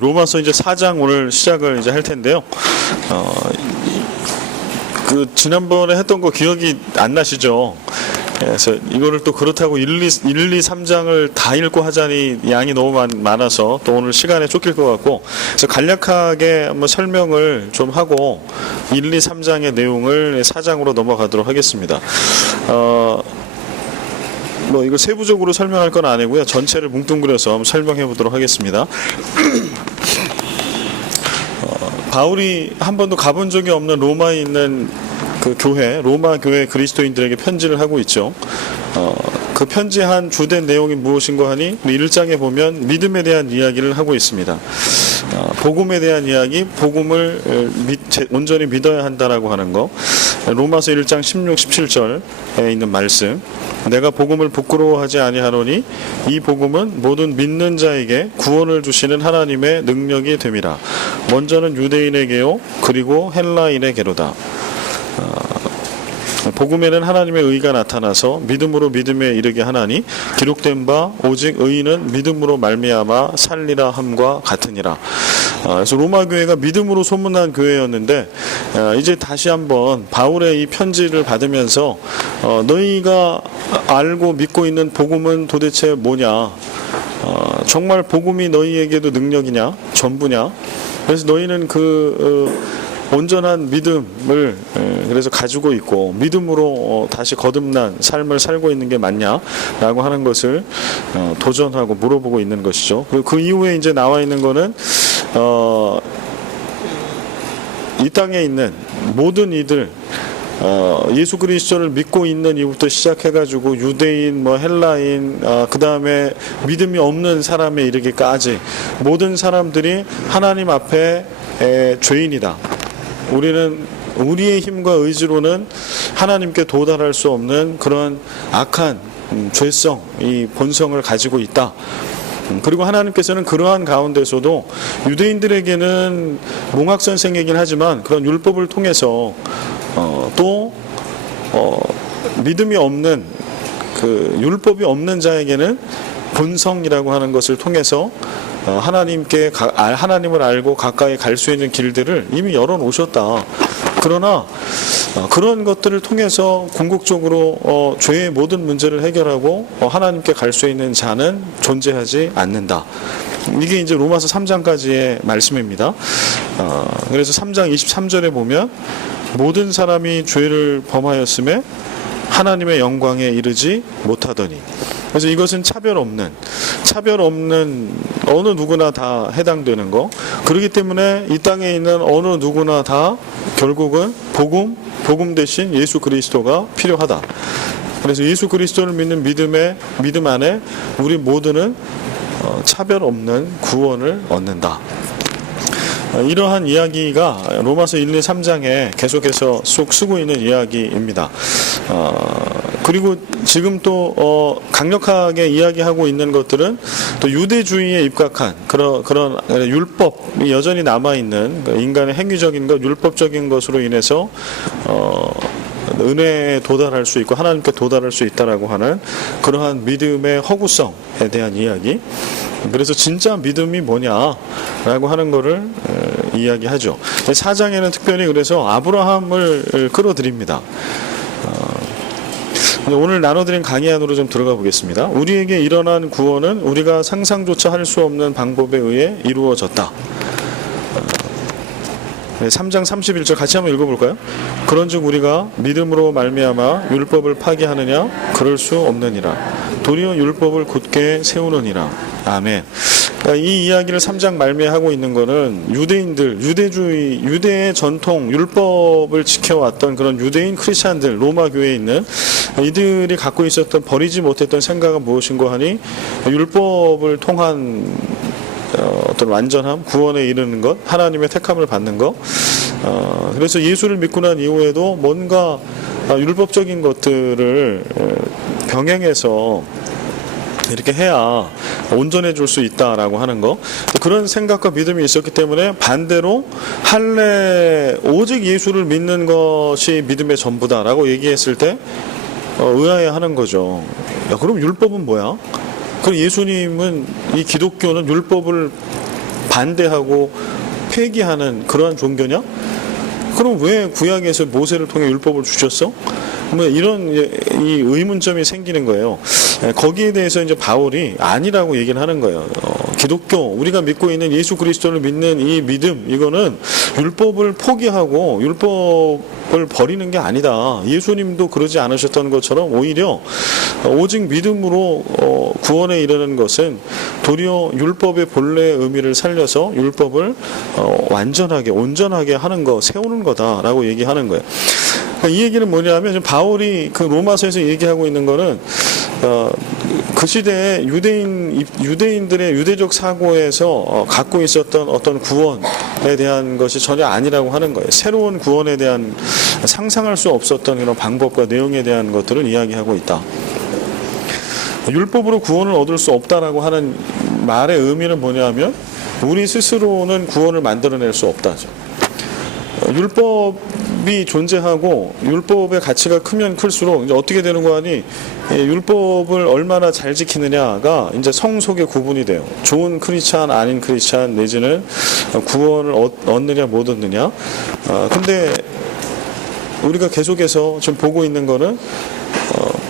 로마서 이제 4장 오늘 시작을 이제 할 텐데요. 지난번에 했던 거 기억이 안 나시죠? 그래서 이거를 또 그렇다고 1, 2, 3장을 다 읽고 하자니 양이 너무 많아서 또 오늘 시간에 쫓길 것 같고, 그래서 간략하게 한번 설명을 좀 하고 1, 2, 3장의 내용을 4장으로 넘어가도록 하겠습니다. 이거 세부적으로 설명할 건 아니고요. 전체를 뭉뚱그려서 한번 설명해 보도록 하겠습니다. 바울이 한 번도 가본 적이 없는 로마에 있는 그 교회, 로마 교회 그리스도인들에게 편지를 하고 있죠. 그 편지한 주된 내용이 무엇인가 하니 1장에 보면 믿음에 대한 이야기를 하고 있습니다. 복음에 대한 이야기, 복음을 온전히 믿어야 한다라고 하는 거. 로마서 1장 16, 17절에 있는 말씀. 내가 복음을 부끄러워하지 아니하노니 이 복음은 모든 믿는 자에게 구원을 주시는 하나님의 능력이 됨이라. 먼저는 유대인에게요, 그리고 헬라인에게로다. 복음에는 하나님의 의가 나타나서 믿음으로 믿음에 이르게 하나니 기록된 바 오직 의인은 믿음으로 말미암아 살리라 함과 같으니라. 그래서 로마 교회가 믿음으로 소문난 교회였는데, 이제 다시 한번 바울의 이 편지를 받으면서 너희가 알고 믿고 있는 복음은 도대체 뭐냐, 정말 복음이 너희에게도 능력이냐, 전부냐, 그래서 너희는 온전한 믿음을 그래서 가지고 있고 믿음으로 다시 거듭난 삶을 살고 있는 게 맞냐라고 하는 것을 도전하고 물어보고 있는 것이죠. 그리고 그 이후에 이제 나와 있는 거는 이 땅에 있는 모든 이들, 예수 그리스도를 믿고 있는 이부터 시작해가지고 유대인, 헬라인, 그 다음에 믿음이 없는 사람에 이르기까지 모든 사람들이 하나님 앞에 죄인이다. 우리는 우리의 힘과 의지로는 하나님께 도달할 수 없는 그런 악한 죄성, 이 본성을 가지고 있다. 그리고 하나님께서는 그러한 가운데서도 유대인들에게는 몽학선생이긴 하지만 그런 율법을 통해서 또 믿음이 없는 율법이 없는 자에게는 본성이라고 하는 것을 통해서 하나님을 알고 가까이 갈 수 있는 길들을 이미 열어놓으셨다. 그러나 그런 것들을 통해서 궁극적으로 죄의 모든 문제를 해결하고 하나님께 갈 수 있는 자는 존재하지 않는다. 이게 이제 로마서 3장까지의 말씀입니다. 그래서 3장 23절에 보면 모든 사람이 죄를 범하였음에 하나님의 영광에 이르지 못하더니, 그래서 이것은 차별 없는 어느 누구나 다 해당되는 거. 그렇기 때문에 이 땅에 있는 어느 누구나 다 결국은 복음 대신 예수 그리스도가 필요하다. 그래서 예수 그리스도를 믿는 믿음 안에 우리 모두는 차별 없는 구원을 얻는다. 이러한 이야기가 로마서 1, 2, 3장에 계속해서 쏙 쓰고 있는 이야기입니다. 그리고 지금 또 강력하게 이야기하고 있는 것들은 또 유대주의에 입각한 그런 율법이 여전히 남아있는 인간의 행위적인 것, 율법적인 것으로 인해서 은혜에 도달할 수 있고 하나님께 도달할 수 있다라고 하는 그러한 믿음의 허구성에 대한 이야기. 그래서 진짜 믿음이 뭐냐라고 하는 거를 이야기하죠. 4장에는 특별히 그래서 아브라함을 끌어들입니다. 오늘 나눠드린 강의 안으로 좀 들어가 보겠습니다. 우리에게 일어난 구원은 우리가 상상조차 할 수 없는 방법에 의해 이루어졌다. 3장 31절 같이 한번 읽어볼까요? 그런즉 우리가 믿음으로 말미암아 율법을 파기하느냐? 그럴 수 없느니라. 도리어 율법을 굳게 세우느니라. 아멘. 이 이야기를 3장 말미에 하고 있는 것은 유대인들, 유대의 전통, 율법을 지켜왔던 그런 유대인 크리스찬들, 로마 교회에 있는 이들이 갖고 있었던 버리지 못했던 생각은 무엇인가 하니 율법을 통한 어떤 완전함, 구원에 이르는 것, 하나님의 택함을 받는 것. 그래서 예수를 믿고 난 이후에도 뭔가 율법적인 것들을 병행해서 이렇게 해야 온전해질 수 있다라고 하는 거, 그런 생각과 믿음이 있었기 때문에 반대로 오직 예수를 믿는 것이 믿음의 전부다라고 얘기했을 때 의아해하는 거죠. 야, 그럼 율법은 뭐야? 그럼 예수님은, 이 기독교는 율법을 반대하고 폐기하는 그러한 종교냐? 그럼 왜 구약에서 모세를 통해 율법을 주셨어? 뭐 이런 이 의문점이 생기는 거예요. 거기에 대해서 이제 바울이 아니라고 얘기를 하는 거예요. 기독교, 우리가 믿고 있는 예수 그리스도를 믿는 이 믿음, 이거는 율법을 포기하고 율법을 버리는 게 아니다. 예수님도 그러지 않으셨던 것처럼 오히려 오직 믿음으로 구원에 이르는 것은 도리어 율법의 본래의 의미를 살려서 율법을 완전하게 온전하게 하는 거, 세우는 거다라고 얘기하는 거예요. 이 얘기는 뭐냐면 지금 바울이 그 로마서에서 얘기하고 있는 거는 그 시대에 유대인들의 유대적 사고에서 갖고 있었던 어떤 구원에 대한 것이 전혀 아니라고 하는 거예요. 새로운 구원에 대한 상상할 수 없었던 그런 방법과 내용에 대한 것들을 이야기하고 있다. 율법으로 구원을 얻을 수 없다라고 하는 말의 의미는 뭐냐면 우리 스스로는 구원을 만들어낼 수 없다죠. 율법이 존재하고 율법의 가치가 크면 클수록 이제 어떻게 되는 거 하니 율법을 얼마나 잘 지키느냐가 이제 성속의 구분이 돼요. 좋은 크리스찬 아닌 크리스찬 내지는 구원을 얻느냐 못 얻느냐. 근데 우리가 계속해서 지금 보고 있는 거는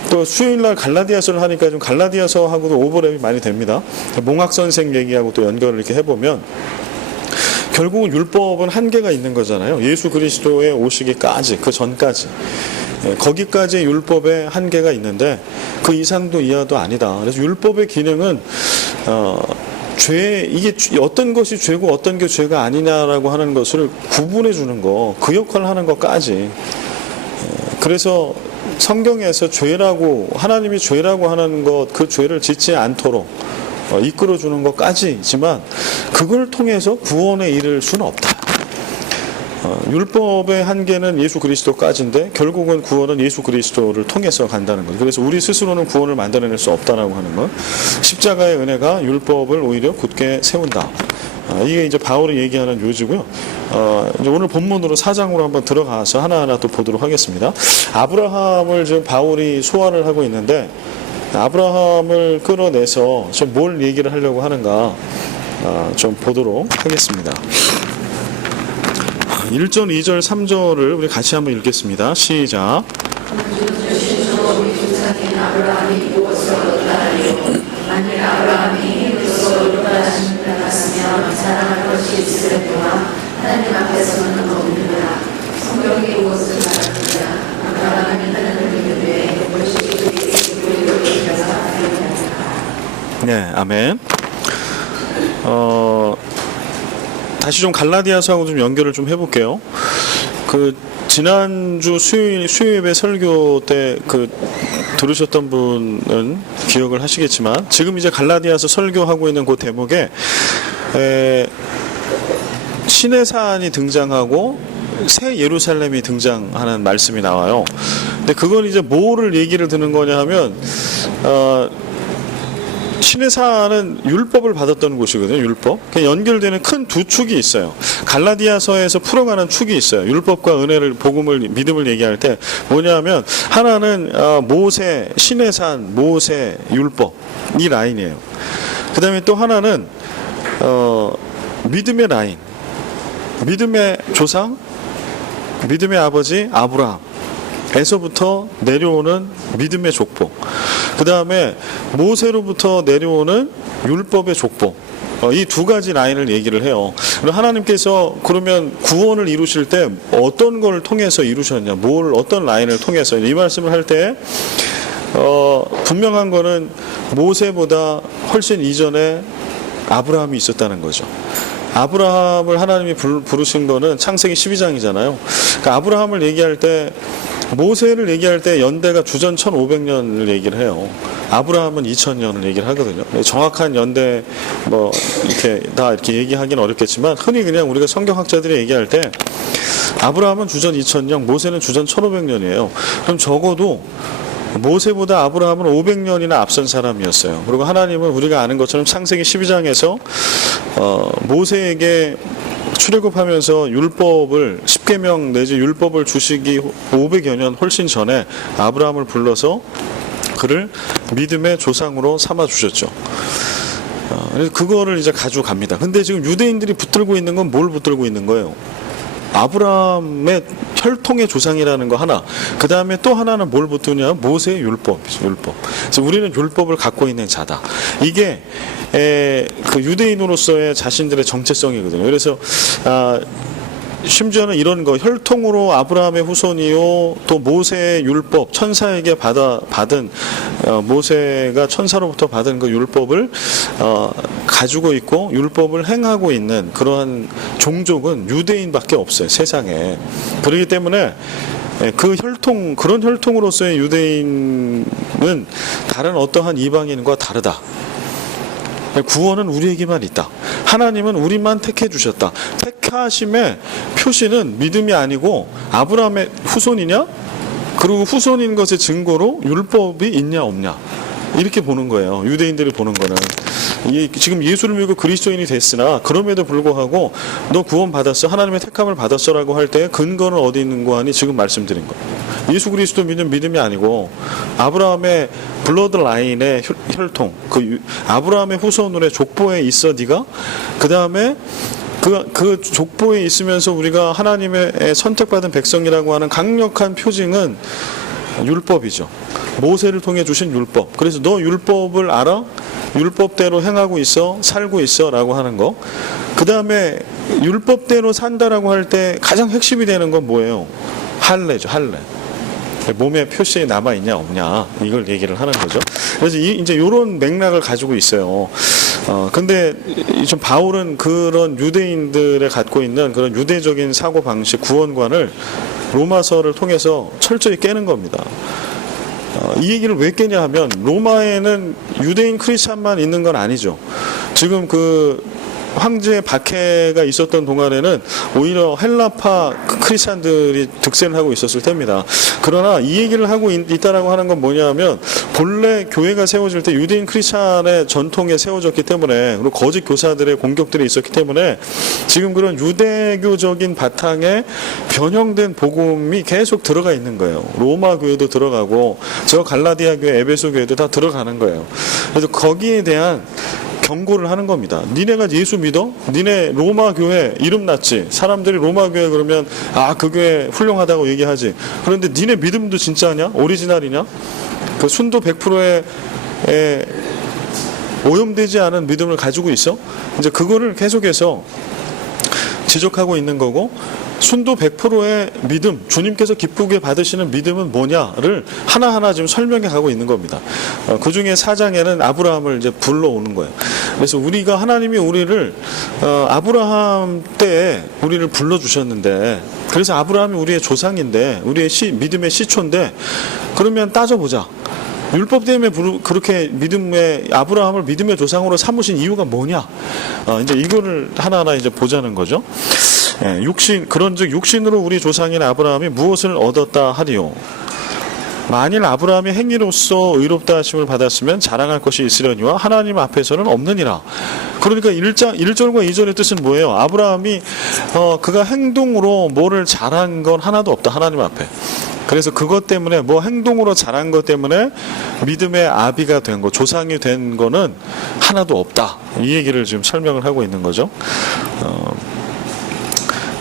또 수요일날 갈라디아서를 하니까 좀 갈라디아서하고도 오버랩이 많이 됩니다. 몽학 선생 얘기하고 또 연결을 이렇게 해보면 결국은 율법은 한계가 있는 거잖아요. 예수 그리스도의 오시기까지, 그 전까지. 거기까지 율법의 한계가 있는데 그 이상도 이하도 아니다. 그래서 율법의 기능은 이게 어떤 것이 죄고 어떤 게 죄가 아니냐라고 하는 것을 구분해 주는 거, 그 역할을 하는 것까지. 그래서 성경에서 죄라고, 하나님이 죄라고 하는 것, 그 죄를 짓지 않도록 이끌어주는 것까지지만 그걸 통해서 구원에 이를 수는 없다. 율법의 한계는 예수 그리스도까지인데 결국은 구원은 예수 그리스도를 통해서 간다는 거죠. 그래서 우리 스스로는 구원을 만들어낼 수 없다라고 하는 것. 십자가의 은혜가 율법을 오히려 굳게 세운다. 이게 이제 바울이 얘기하는 요지고요. 이제 오늘 본문으로 4장으로 한번 들어가서 하나하나 또 보도록 하겠습니다. 아브라함을 지금 바울이 소화를 하고 있는데 아브라함을 끌어내서 좀 뭘 얘기를 하려고 하는가 좀 보도록 하겠습니다. 1절, 2절, 3절을 우리 같이 한번 읽겠습니다. 시작. 만일 아브라함이 그리스도로 따랐으면 자랑할 것이 있을 때와 하나님 앞에서는 없느니라. 성경이 무엇을 말하느냐. 아브라함이 하나님을 믿으되 그것이 그에게 의롭게 여겨서 하리라. 네, 아멘. 다시 좀 갈라디아서하고 좀 연결을 좀 해볼게요. 그 지난주 수요일 예배 설교 때 들으셨던 분은 기억을 하시겠지만 지금 이제 갈라디아서 설교하고 있는 그 대목에 신의 산이 등장하고 새 예루살렘이 등장하는 말씀이 나와요. 근데 그건 이제 뭐를 얘기를 드는 거냐 하면 신의 산은 율법을 받았던 곳이거든요. 율법. 연결되는 큰 두 축이 있어요. 갈라디아서에서 풀어가는 축이 있어요. 율법과 은혜를, 복음을, 믿음을 얘기할 때 뭐냐면 하나는 모세, 신의 산, 모세, 율법 이 라인이에요. 그 다음에 또 하나는 믿음의 라인, 믿음의 조상, 믿음의 아버지 아브라함 에서부터 내려오는 믿음의 족보, 그 다음에 모세로부터 내려오는 율법의 족보, 이 두 가지 라인을 얘기를 해요. 그럼 하나님께서 그러면 구원을 이루실 때 어떤 걸 통해서 이루셨냐, 어떤 라인을 통해서, 이 말씀을 할 때 분명한 거는 모세보다 훨씬 이전에 아브라함이 있었다는 거죠. 아브라함을 하나님이 부르신 거는 창세기 12장이잖아요. 그러니까 아브라함을 얘기할 때, 모세를 얘기할 때 연대가 주전 1500년을 얘기를 해요. 아브라함은 2000년을 얘기를 하거든요. 정확한 연대 이렇게 얘기하기는 어렵겠지만 흔히 그냥 우리가 성경학자들이 얘기할 때 아브라함은 주전 2000년, 모세는 주전 1500년이에요. 그럼 적어도 모세보다 아브라함은 500년이나 앞선 사람이었어요. 그리고 하나님은 우리가 아는 것처럼 창세기 12장에서 모세에게 출애굽하면서 율법을 10계명 내지 율법을 주시기 500여 년 훨씬 전에 아브라함을 불러서 그를 믿음의 조상으로 삼아 주셨죠. 그래서 그거를 이제 가져갑니다. 근데 지금 유대인들이 붙들고 있는 건 뭘 붙들고 있는 거예요? 아브라함의 혈통의 조상이라는 거 하나, 그 다음에 또 하나는 뭘 붙드냐? 모세의 율법이죠, 율법. 그래서 우리는 율법을 갖고 있는 자다. 이게 그 유대인으로서의 자신들의 정체성이거든요. 그래서 심지어는 이런 거, 혈통으로 아브라함의 후손이요, 또 모세의 율법, 천사에게 받은 모세가 천사로부터 받은 그 율법을 가지고 있고 율법을 행하고 있는 그러한 종족은 유대인밖에 없어요, 세상에. 그렇기 때문에 그 혈통, 그런 혈통으로서의 유대인은 다른 어떠한 이방인과 다르다. 구원은 우리에게만 있다. 하나님은 우리만 택해 주셨다. 택하심의 표시는 믿음이 아니고 아브라함의 후손이냐? 그리고 후손인 것의 증거로 율법이 있냐 없냐, 이렇게 보는 거예요. 유대인들이 보는 거는 지금 예수를 믿고 그리스도인이 됐으나 그럼에도 불구하고 너 구원 받았어, 하나님의 택함을 받았어라고 할 때 근거는 어디 있는 거 하니 지금 말씀드린 거예요. 예수 그리스도 믿는 믿음이 아니고 아브라함의 블러드 라인의 혈통, 그 아브라함의 후손으로의 족보에 있어 네가. 그 다음에 그 족보에 있으면서 우리가 하나님의 선택받은 백성이라고 하는 강력한 표징은 율법이죠. 모세를 통해 주신 율법. 그래서 너 율법을 알아? 율법대로 행하고 있어? 살고 있어? 라고 하는 거. 그 다음에 율법대로 산다라고 할 때 가장 핵심이 되는 건 뭐예요? 할례죠, 할례. 몸에 표시에 남아있냐 없냐, 이걸 얘기를 하는 거죠. 그래서 이제 이런 맥락을 가지고 있어요. 근데 좀 바울은 그런 유대인들의 갖고 있는 그런 유대적인 사고방식, 구원관을 로마서를 통해서 철저히 깨는 겁니다. 이 얘기를 왜 깨냐 하면 로마에는 유대인 크리스찬만 있는 건 아니죠. 지금 그 황제 박해가 있었던 동안에는 오히려 헬라파 크리스찬들이 득세를 하고 있었을 때입니다. 그러나 이 얘기를 하고 있다라고 하는 건 뭐냐면 본래 교회가 세워질 때 유대인 크리스찬의 전통에 세워졌기 때문에, 그리고 거짓 교사들의 공격들이 있었기 때문에 지금 그런 유대교적인 바탕에 변형된 복음이 계속 들어가 있는 거예요. 로마 교회도 들어가고 저 갈라디아 교회, 에베소 교회도 다 들어가는 거예요. 그래서 거기에 대한 경고를 하는 겁니다. 니네가 예수 믿어? 니네 로마 교회 이름 났지? 사람들이 로마 교회 그러면 그 교회 훌륭하다고 얘기하지. 그런데 니네 믿음도 진짜냐? 오리지널이냐? 그 순도 100%에 오염되지 않은 믿음을 가지고 있어? 이제 그거를 계속해서 지적하고 있는 거고, 순도 100%의 믿음, 주님께서 기쁘게 받으시는 믿음은 뭐냐를 하나하나 지금 설명해 가고 있는 겁니다. 그 중에 4장에는 아브라함을 이제 불러오는 거예요. 그래서 우리가, 하나님이 우리를 아브라함 때에 우리를 불러주셨는데, 그래서 아브라함이 우리의 조상인데, 우리의 믿음의 시초인데, 그러면 따져보자. 율법 때문에 그렇게 아브라함을 믿음의 조상으로 삼으신 이유가 뭐냐? 이제 이거를 하나하나 이제 보자는 거죠. 그런즉 육신으로 우리 조상인 아브라함이 무엇을 얻었다 하리요? 만일 아브라함이 행위로서 의롭다 하심을 받았으면 자랑할 것이 있으려니와 하나님 앞에서는 없느니라. 그러니까 1절과 2절의 뜻은 뭐예요? 아브라함이 그가 행동으로 뭐를 잘한 건 하나도 없다, 하나님 앞에. 그래서 그것 때문에, 뭐 행동으로 잘한 것 때문에 믿음의 아비가 된 거, 조상이 된 거는 하나도 없다, 이 얘기를 지금 설명을 하고 있는 거죠.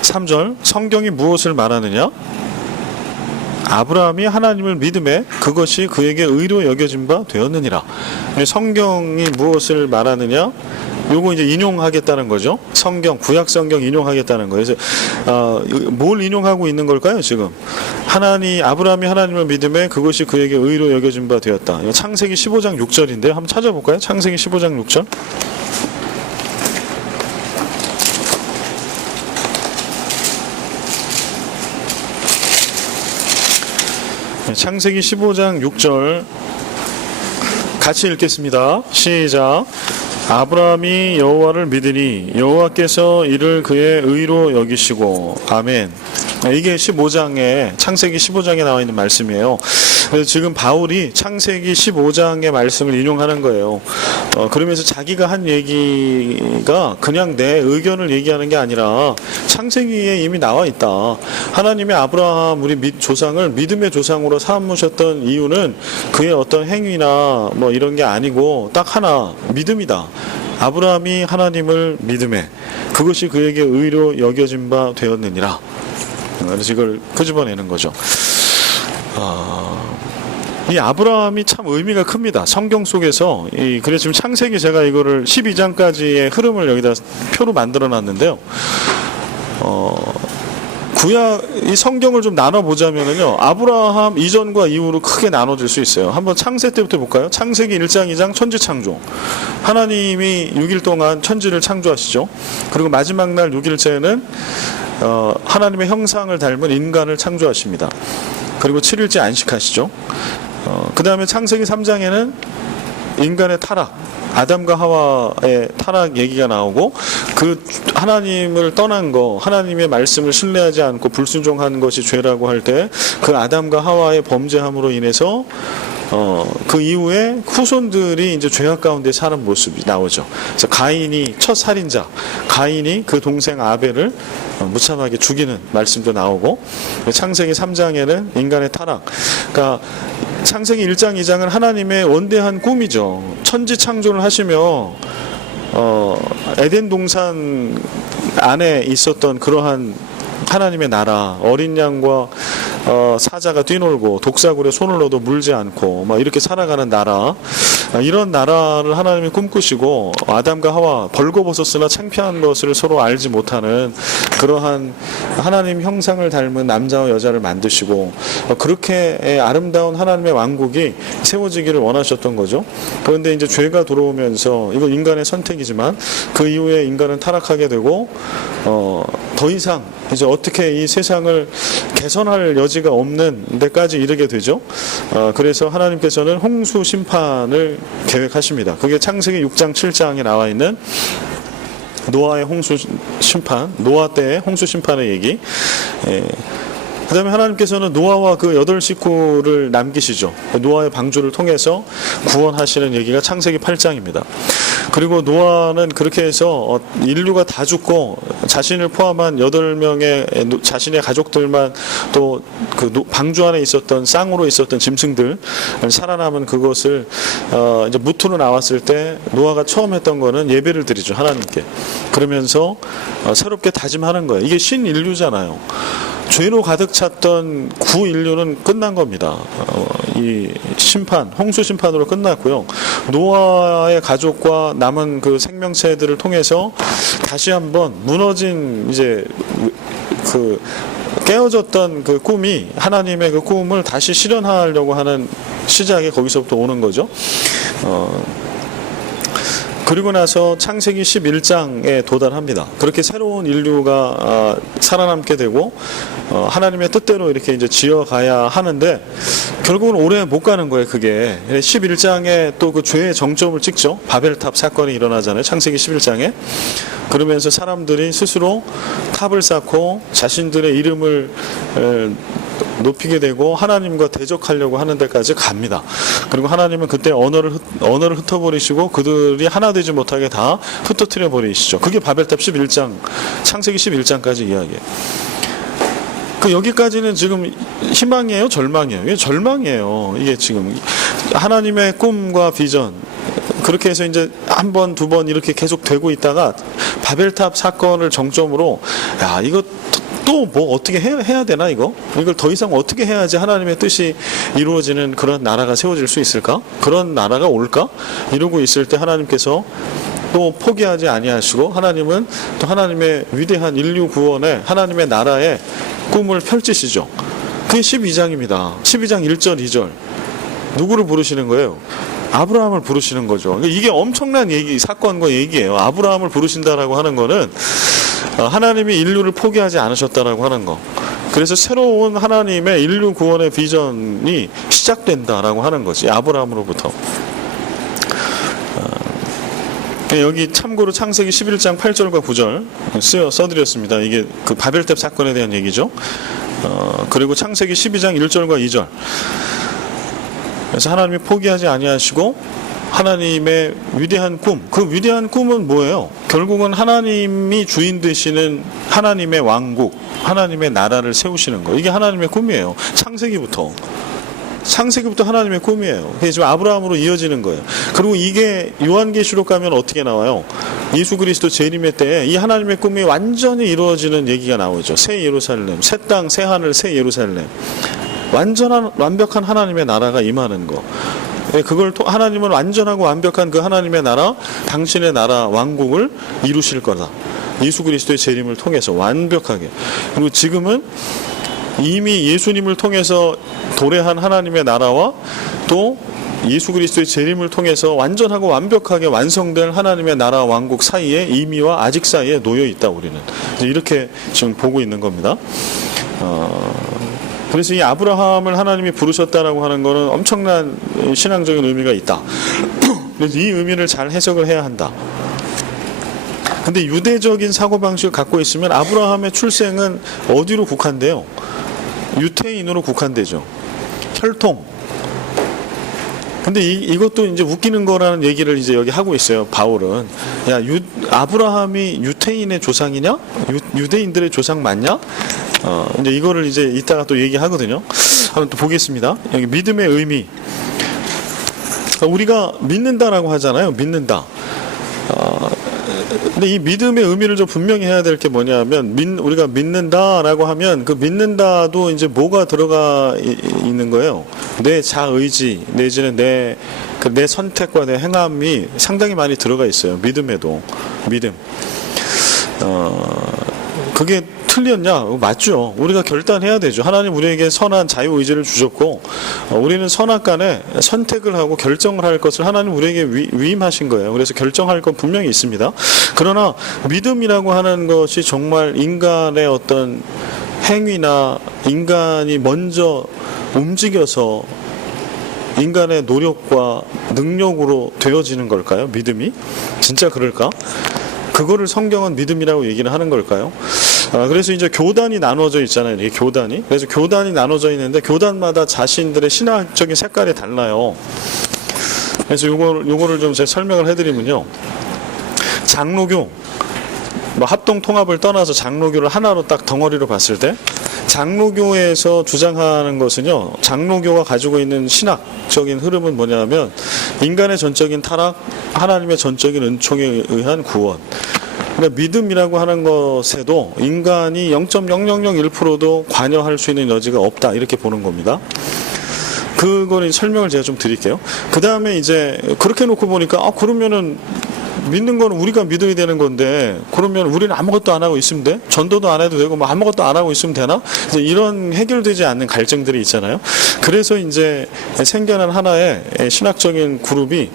3절, 성경이 무엇을 말하느냐? 아브라함이 하나님을 믿음에 그것이 그에게 의로 여겨진 바 되었느니라. 성경이 무엇을 말하느냐? 요거 이제 인용하겠다는 거죠. 성경, 구약 성경 인용하겠다는 거예요. 그래서 뭘 인용하고 있는 걸까요, 지금? 아브라함이 하나님을 믿음에 그것이 그에게 의로 여겨진 바 되었다. 이거 창세기 15장 6절인데요. 한번 찾아볼까요? 창세기 15장 6절. 창세기 15장 6절 같이 읽겠습니다. 시작. 아브라함이 여호와를 믿으니 여호와께서 이를 그의 의로 여기시고. 아멘. 이게 15장에 창세기 15장에 나와 있는 말씀이에요. 그래서 지금 바울이 창세기 15장의 말씀을 인용하는 거예요. 그러면서 자기가 한 얘기가 그냥 내 의견을 얘기하는 게 아니라 창세기에 이미 나와 있다. 하나님의 아브라함 우리 조상을 믿음의 조상으로 삼으셨던 이유는 그의 어떤 행위나 뭐 이런 게 아니고 딱 하나, 믿음이다. 아브라함이 하나님을 믿음에 그것이 그에게 의로 여겨진 바 되었느니라. 그래서 이걸 끄집어내는 거죠. 이 아브라함이 참 의미가 큽니다. 성경 속에서. 그래서 지금 창세기 제가 이거를 12장까지의 흐름을 여기다 표로 만들어 놨는데요. 이 성경을 좀 나눠보자면요. 아브라함 이전과 이후로 크게 나눠질 수 있어요. 한번 창세 때부터 볼까요? 창세기 1장, 2장 천지 창조. 하나님이 6일 동안 천지를 창조하시죠. 그리고 마지막 날 6일째는 하나님의 형상을 닮은 인간을 창조하십니다. 그리고 7일째 안식하시죠. 그 다음에 창세기 3장에는 인간의 타락, 아담과 하와의 타락 얘기가 나오고 그 하나님을 떠난 거, 하나님의 말씀을 신뢰하지 않고 불순종한 것이 죄라고 할 때 그 아담과 하와의 범죄함으로 인해서 그 이후에 후손들이 이제 죄악 가운데 사는 모습이 나오죠. 그래서 가인이 첫 살인자, 가인이 그 동생 아벨을 무참하게 죽이는 말씀도 나오고, 창세기 3장에는 인간의 타락. 그러니까 창세기 1장, 2장은 하나님의 원대한 꿈이죠. 천지 창조를 하시며 에덴 동산 안에 있었던 그러한 하나님의 나라, 어린 양과 사자가 뛰놀고 독사굴에 손을 넣어도 물지 않고 막 이렇게 살아가는 나라, 이런 나라를 하나님이 꿈꾸시고 아담과 하와 벌거벗었으나 창피한 것을 서로 알지 못하는 그러한 하나님 형상을 닮은 남자와 여자를 만드시고 그렇게 아름다운 하나님의 왕국이 세워지기를 원하셨던 거죠. 그런데 이제 죄가 들어오면서, 이거 인간의 선택이지만 그 이후에 인간은 타락하게 되고 더 이상 이제 어떻게 이 세상을 개선할 여지가 없는 데까지 이르게 되죠. 그래서 하나님께서는 홍수 심판을 계획하십니다. 그게 창세기 6장 7장에 나와 있는 노아의 홍수 심판, 노아 때의 홍수 심판의 얘기. 그 다음에 하나님께서는 노아와 그 8 식구를 남기시죠. 노아의 방주를 통해서 구원하시는 얘기가 창세기 8장입니다. 그리고 노아는 그렇게 해서 인류가 다 죽고 자신을 포함한 8명의 자신의 가족들만 또 그 방주 안에 있었던 쌍으로 있었던 짐승들 살아남은 그것을 이제 무토로 나왔을 때 노아가 처음 했던 거는 예배를 드리죠, 하나님께. 그러면서 새롭게 다짐하는 거예요. 이게 신인류잖아요. 죄로 가득 찼던 구인류는 끝난 겁니다. 이 심판, 홍수 심판으로 끝났고요. 노아의 가족과 남은 그 생명체들을 통해서 다시 한번 무너진 이제 그 깨어졌던 그 꿈이, 하나님의 그 꿈을 다시 실현하려고 하는 시작이 거기서부터 오는 거죠. 그리고 나서 창세기 11장에 도달합니다. 그렇게 새로운 인류가 살아남게 되고 하나님의 뜻대로 이렇게 이제 지어가야 하는데 결국은 오래 못 가는 거예요. 그게 11장에 또 그 죄의 정점을 찍죠. 바벨탑 사건이 일어나잖아요. 창세기 11장에. 그러면서 사람들이 스스로 탑을 쌓고 자신들의 이름을 높이게 되고 하나님과 대적하려고 하는 데까지 갑니다. 그리고 하나님은 그때 언어를 흩어버리시고 그들이 하나 되지 못하게 다 흩어뜨려 버리시죠. 그게 바벨탑 11장, 창세기 11장까지 이야기예요. 여기까지는 지금 희망이에요, 절망이에요? 이게 절망이에요. 이게 지금 하나님의 꿈과 비전, 그렇게 해서 이제 한 번, 두 번 이렇게 계속 되고 있다가 바벨탑 사건을 정점으로, 야, 이거 또 뭐 어떻게 해야 되나, 이걸 더 이상 어떻게 해야지 하나님의 뜻이 이루어지는 그런 나라가 세워질 수 있을까? 그런 나라가 올까? 이러고 있을 때 하나님께서 또 포기하지 아니하시고 하나님은 또 하나님의 위대한 인류 구원에 하나님의 나라의 꿈을 펼치시죠. 그게 12장입니다. 12장 1절 2절 누구를 부르시는 거예요? 아브라함을 부르시는 거죠. 이게 엄청난 사건과 얘기예요. 아브라함을 부르신다라고 하는 거는 하나님이 인류를 포기하지 않으셨다라고 하는 거. 그래서 새로운 하나님의 인류 구원의 비전이 시작된다라고 하는 거지, 아브라함으로부터. 여기 참고로 창세기 11장 8절과 9절 써드렸습니다. 이게 그 바벨탑 사건에 대한 얘기죠. 그리고 창세기 12장 1절과 2절. 그래서 하나님이 포기하지 아니하시고 하나님의 위대한 꿈, 그 위대한 꿈은 뭐예요? 결국은 하나님이 주인 되시는 하나님의 왕국, 하나님의 나라를 세우시는 거. 이게 하나님의 꿈이에요. 창세기부터 하나님의 꿈이에요. 그게 지금 아브라함으로 이어지는 거예요. 그리고 이게 요한계시록 가면 어떻게 나와요? 예수 그리스도 재림의 때에 이 하나님의 꿈이 완전히 이루어지는 얘기가 나오죠. 새 예루살렘, 새 땅, 새 하늘, 새 예루살렘. 완벽한 하나님의 나라가 임하는 거. 그걸 하나님은 완전하고 완벽한 그 하나님의 나라, 당신의 나라 왕국을 이루실 거다. 예수 그리스도의 재림을 통해서 완벽하게. 그리고 지금은 이미 예수님을 통해서 도래한 하나님의 나라와 또 예수 그리스도의 재림을 통해서 완전하고 완벽하게 완성된 하나님의 나라 왕국 사이에, 이미와 아직 사이에 놓여 있다. 우리는 이렇게 지금 보고 있는 겁니다. 그래서 이 아브라함을 하나님이 부르셨다라고 하는 것은 엄청난 신앙적인 의미가 있다. 그래서 이 의미를 잘 해석을 해야 한다. 근데 유대적인 사고방식을 갖고 있으면 아브라함의 출생은 어디로 국한돼요? 유태인으로 국한되죠. 혈통. 근데 이것도 이제 웃기는 거라는 얘기를 이제 여기 하고 있어요. 바울은. 야, 아브라함이 유태인의 조상이냐? 유대인들의 조상 맞냐? 이제 이거를 이제 이따가 또 얘기하거든요. 한번 또 보겠습니다. 여기 믿음의 의미. 우리가 믿는다라고 하잖아요. 믿는다. 근데 이 믿음의 의미를 좀 분명히 해야 될 게 뭐냐면, 우리가 믿는다라고 하면 그 믿는다도 이제 뭐가 들어가 있는 거예요. 내 자의지 내지는 내 선택과 내 행함이 상당히 많이 들어가 있어요. 믿음에도. 믿음. 그게 틀렸냐? 맞죠. 우리가 결단해야 되죠. 하나님 우리에게 선한 자유의지를 주셨고, 우리는 선악간에 선택을 하고 결정을 할 것을 하나님 우리에게 위임하신 거예요. 그래서 결정할 건 분명히 있습니다. 그러나 믿음이라고 하는 것이 정말 인간의 어떤 행위나 인간이 먼저 움직여서 인간의 노력과 능력으로 되어지는 걸까요? 믿음이? 진짜 그럴까? 그거를 성경은 믿음이라고 얘기를 하는 걸까요? 그래서 이제 교단이 나눠져 있잖아요. 이게 교단이. 그래서 교단이 나눠져 있는데 교단마다 자신들의 신학적인 색깔이 달라요. 그래서 요거를 좀 제가 설명을 해드리면요. 장로교, 합동 통합을 떠나서 장로교를 하나로 딱 덩어리로 봤을 때, 장로교에서 주장하는 것은요, 장로교가 가지고 있는 신학적인 흐름은 뭐냐면, 인간의 전적인 타락, 하나님의 전적인 은총에 의한 구원. 그러니까 믿음이라고 하는 것에도 인간이 0.0001%도 관여할 수 있는 여지가 없다, 이렇게 보는 겁니다. 그거를 설명을 제가 좀 드릴게요. 그 다음에 이제 그렇게 놓고 보니까 그러면은 믿는 거는 우리가 믿어야 되는 건데, 그러면 우리는 아무것도 안 하고 있으면 돼? 전도도 안 해도 되고 아무것도 안 하고 있으면 되나? 이제 이런 해결되지 않는 갈증들이 있잖아요. 그래서 이제 생겨난 하나의 신학적인 그룹이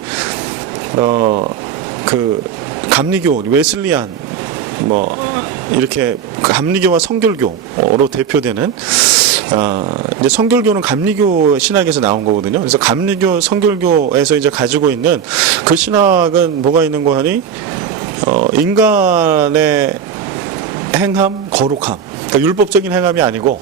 그 감리교, 웨슬리안, 이렇게 감리교와 성결교로 대표되는, 이제 성결교는 감리교 신학에서 나온 거거든요. 그래서 감리교, 성결교에서 이제 가지고 있는 그 신학은 뭐가 있는 거 하니? 인간의 행함, 거룩함. 그러니까 율법적인 행함이 아니고,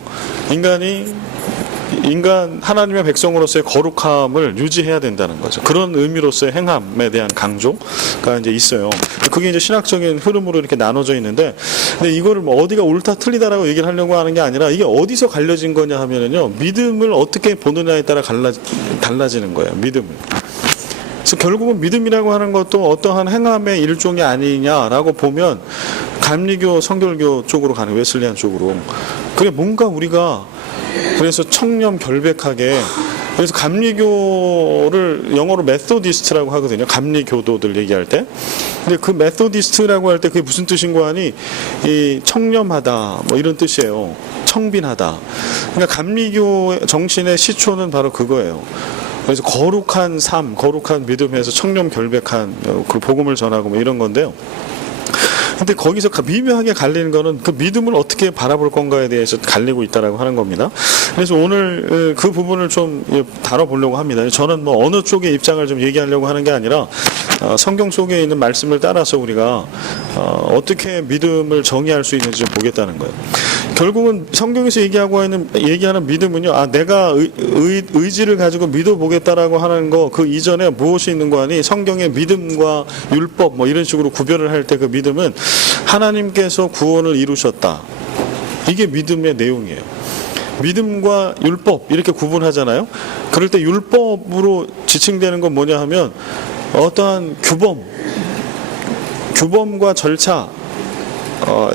인간 하나님의 백성으로서의 거룩함을 유지해야 된다는 거죠. 그런 의미로서의 행함에 대한 강조가 이제 있어요. 그게 이제 신학적인 흐름으로 이렇게 나눠져 있는데, 근데 이거를 어디가 옳다 틀리다라고 얘기를 하려고 하는 게 아니라, 이게 어디서 갈려진 거냐 하면은요, 믿음을 어떻게 보느냐에 따라 달라지는 거예요. 믿음을. 그래서 결국은 믿음이라고 하는 것도 어떠한 행함의 일종이 아니냐라고 보면, 감리교, 성결교 쪽으로 가는, 웨슬리안 쪽으로. 그게 뭔가 우리가 그래서 청렴 결백하게, 그래서 감리교를 영어로 메소디스트라고 하거든요. 감리교도들 얘기할 때. 근데 그 메소디스트라고 할 때 그게 무슨 뜻인 거 아니? 이 청렴하다, 이런 뜻이에요. 청빈하다. 그러니까 감리교 정신의 시초는 바로 그거예요. 그래서 거룩한 삶, 거룩한 믿음에서 청렴 결백한 그 복음을 전하고 이런 건데요. 근데 거기서 미묘하게 갈리는 거는 그 믿음을 어떻게 바라볼 건가에 대해서 갈리고 있다라고 하는 겁니다. 그래서 오늘 그 부분을 좀 다뤄보려고 합니다. 저는 어느 쪽의 입장을 좀 얘기하려고 하는 게 아니라, 성경 속에 있는 말씀을 따라서 우리가 어떻게 믿음을 정의할 수 있는지 좀 보겠다는 거예요. 결국은 성경에서 얘기하는 믿음은요, 내가 의지를 가지고 믿어보겠다라고 하는 거, 그 이전에 무엇이 있는 거 아니, 성경의 믿음과 율법 뭐 이런 식으로 구별을 할 때 그 믿음은 하나님께서 구원을 이루셨다. 이게 믿음의 내용이에요. 믿음과 율법 이렇게 구분하잖아요. 그럴 때 율법으로 지칭되는 건 뭐냐 하면 어떠한 규범과 절차,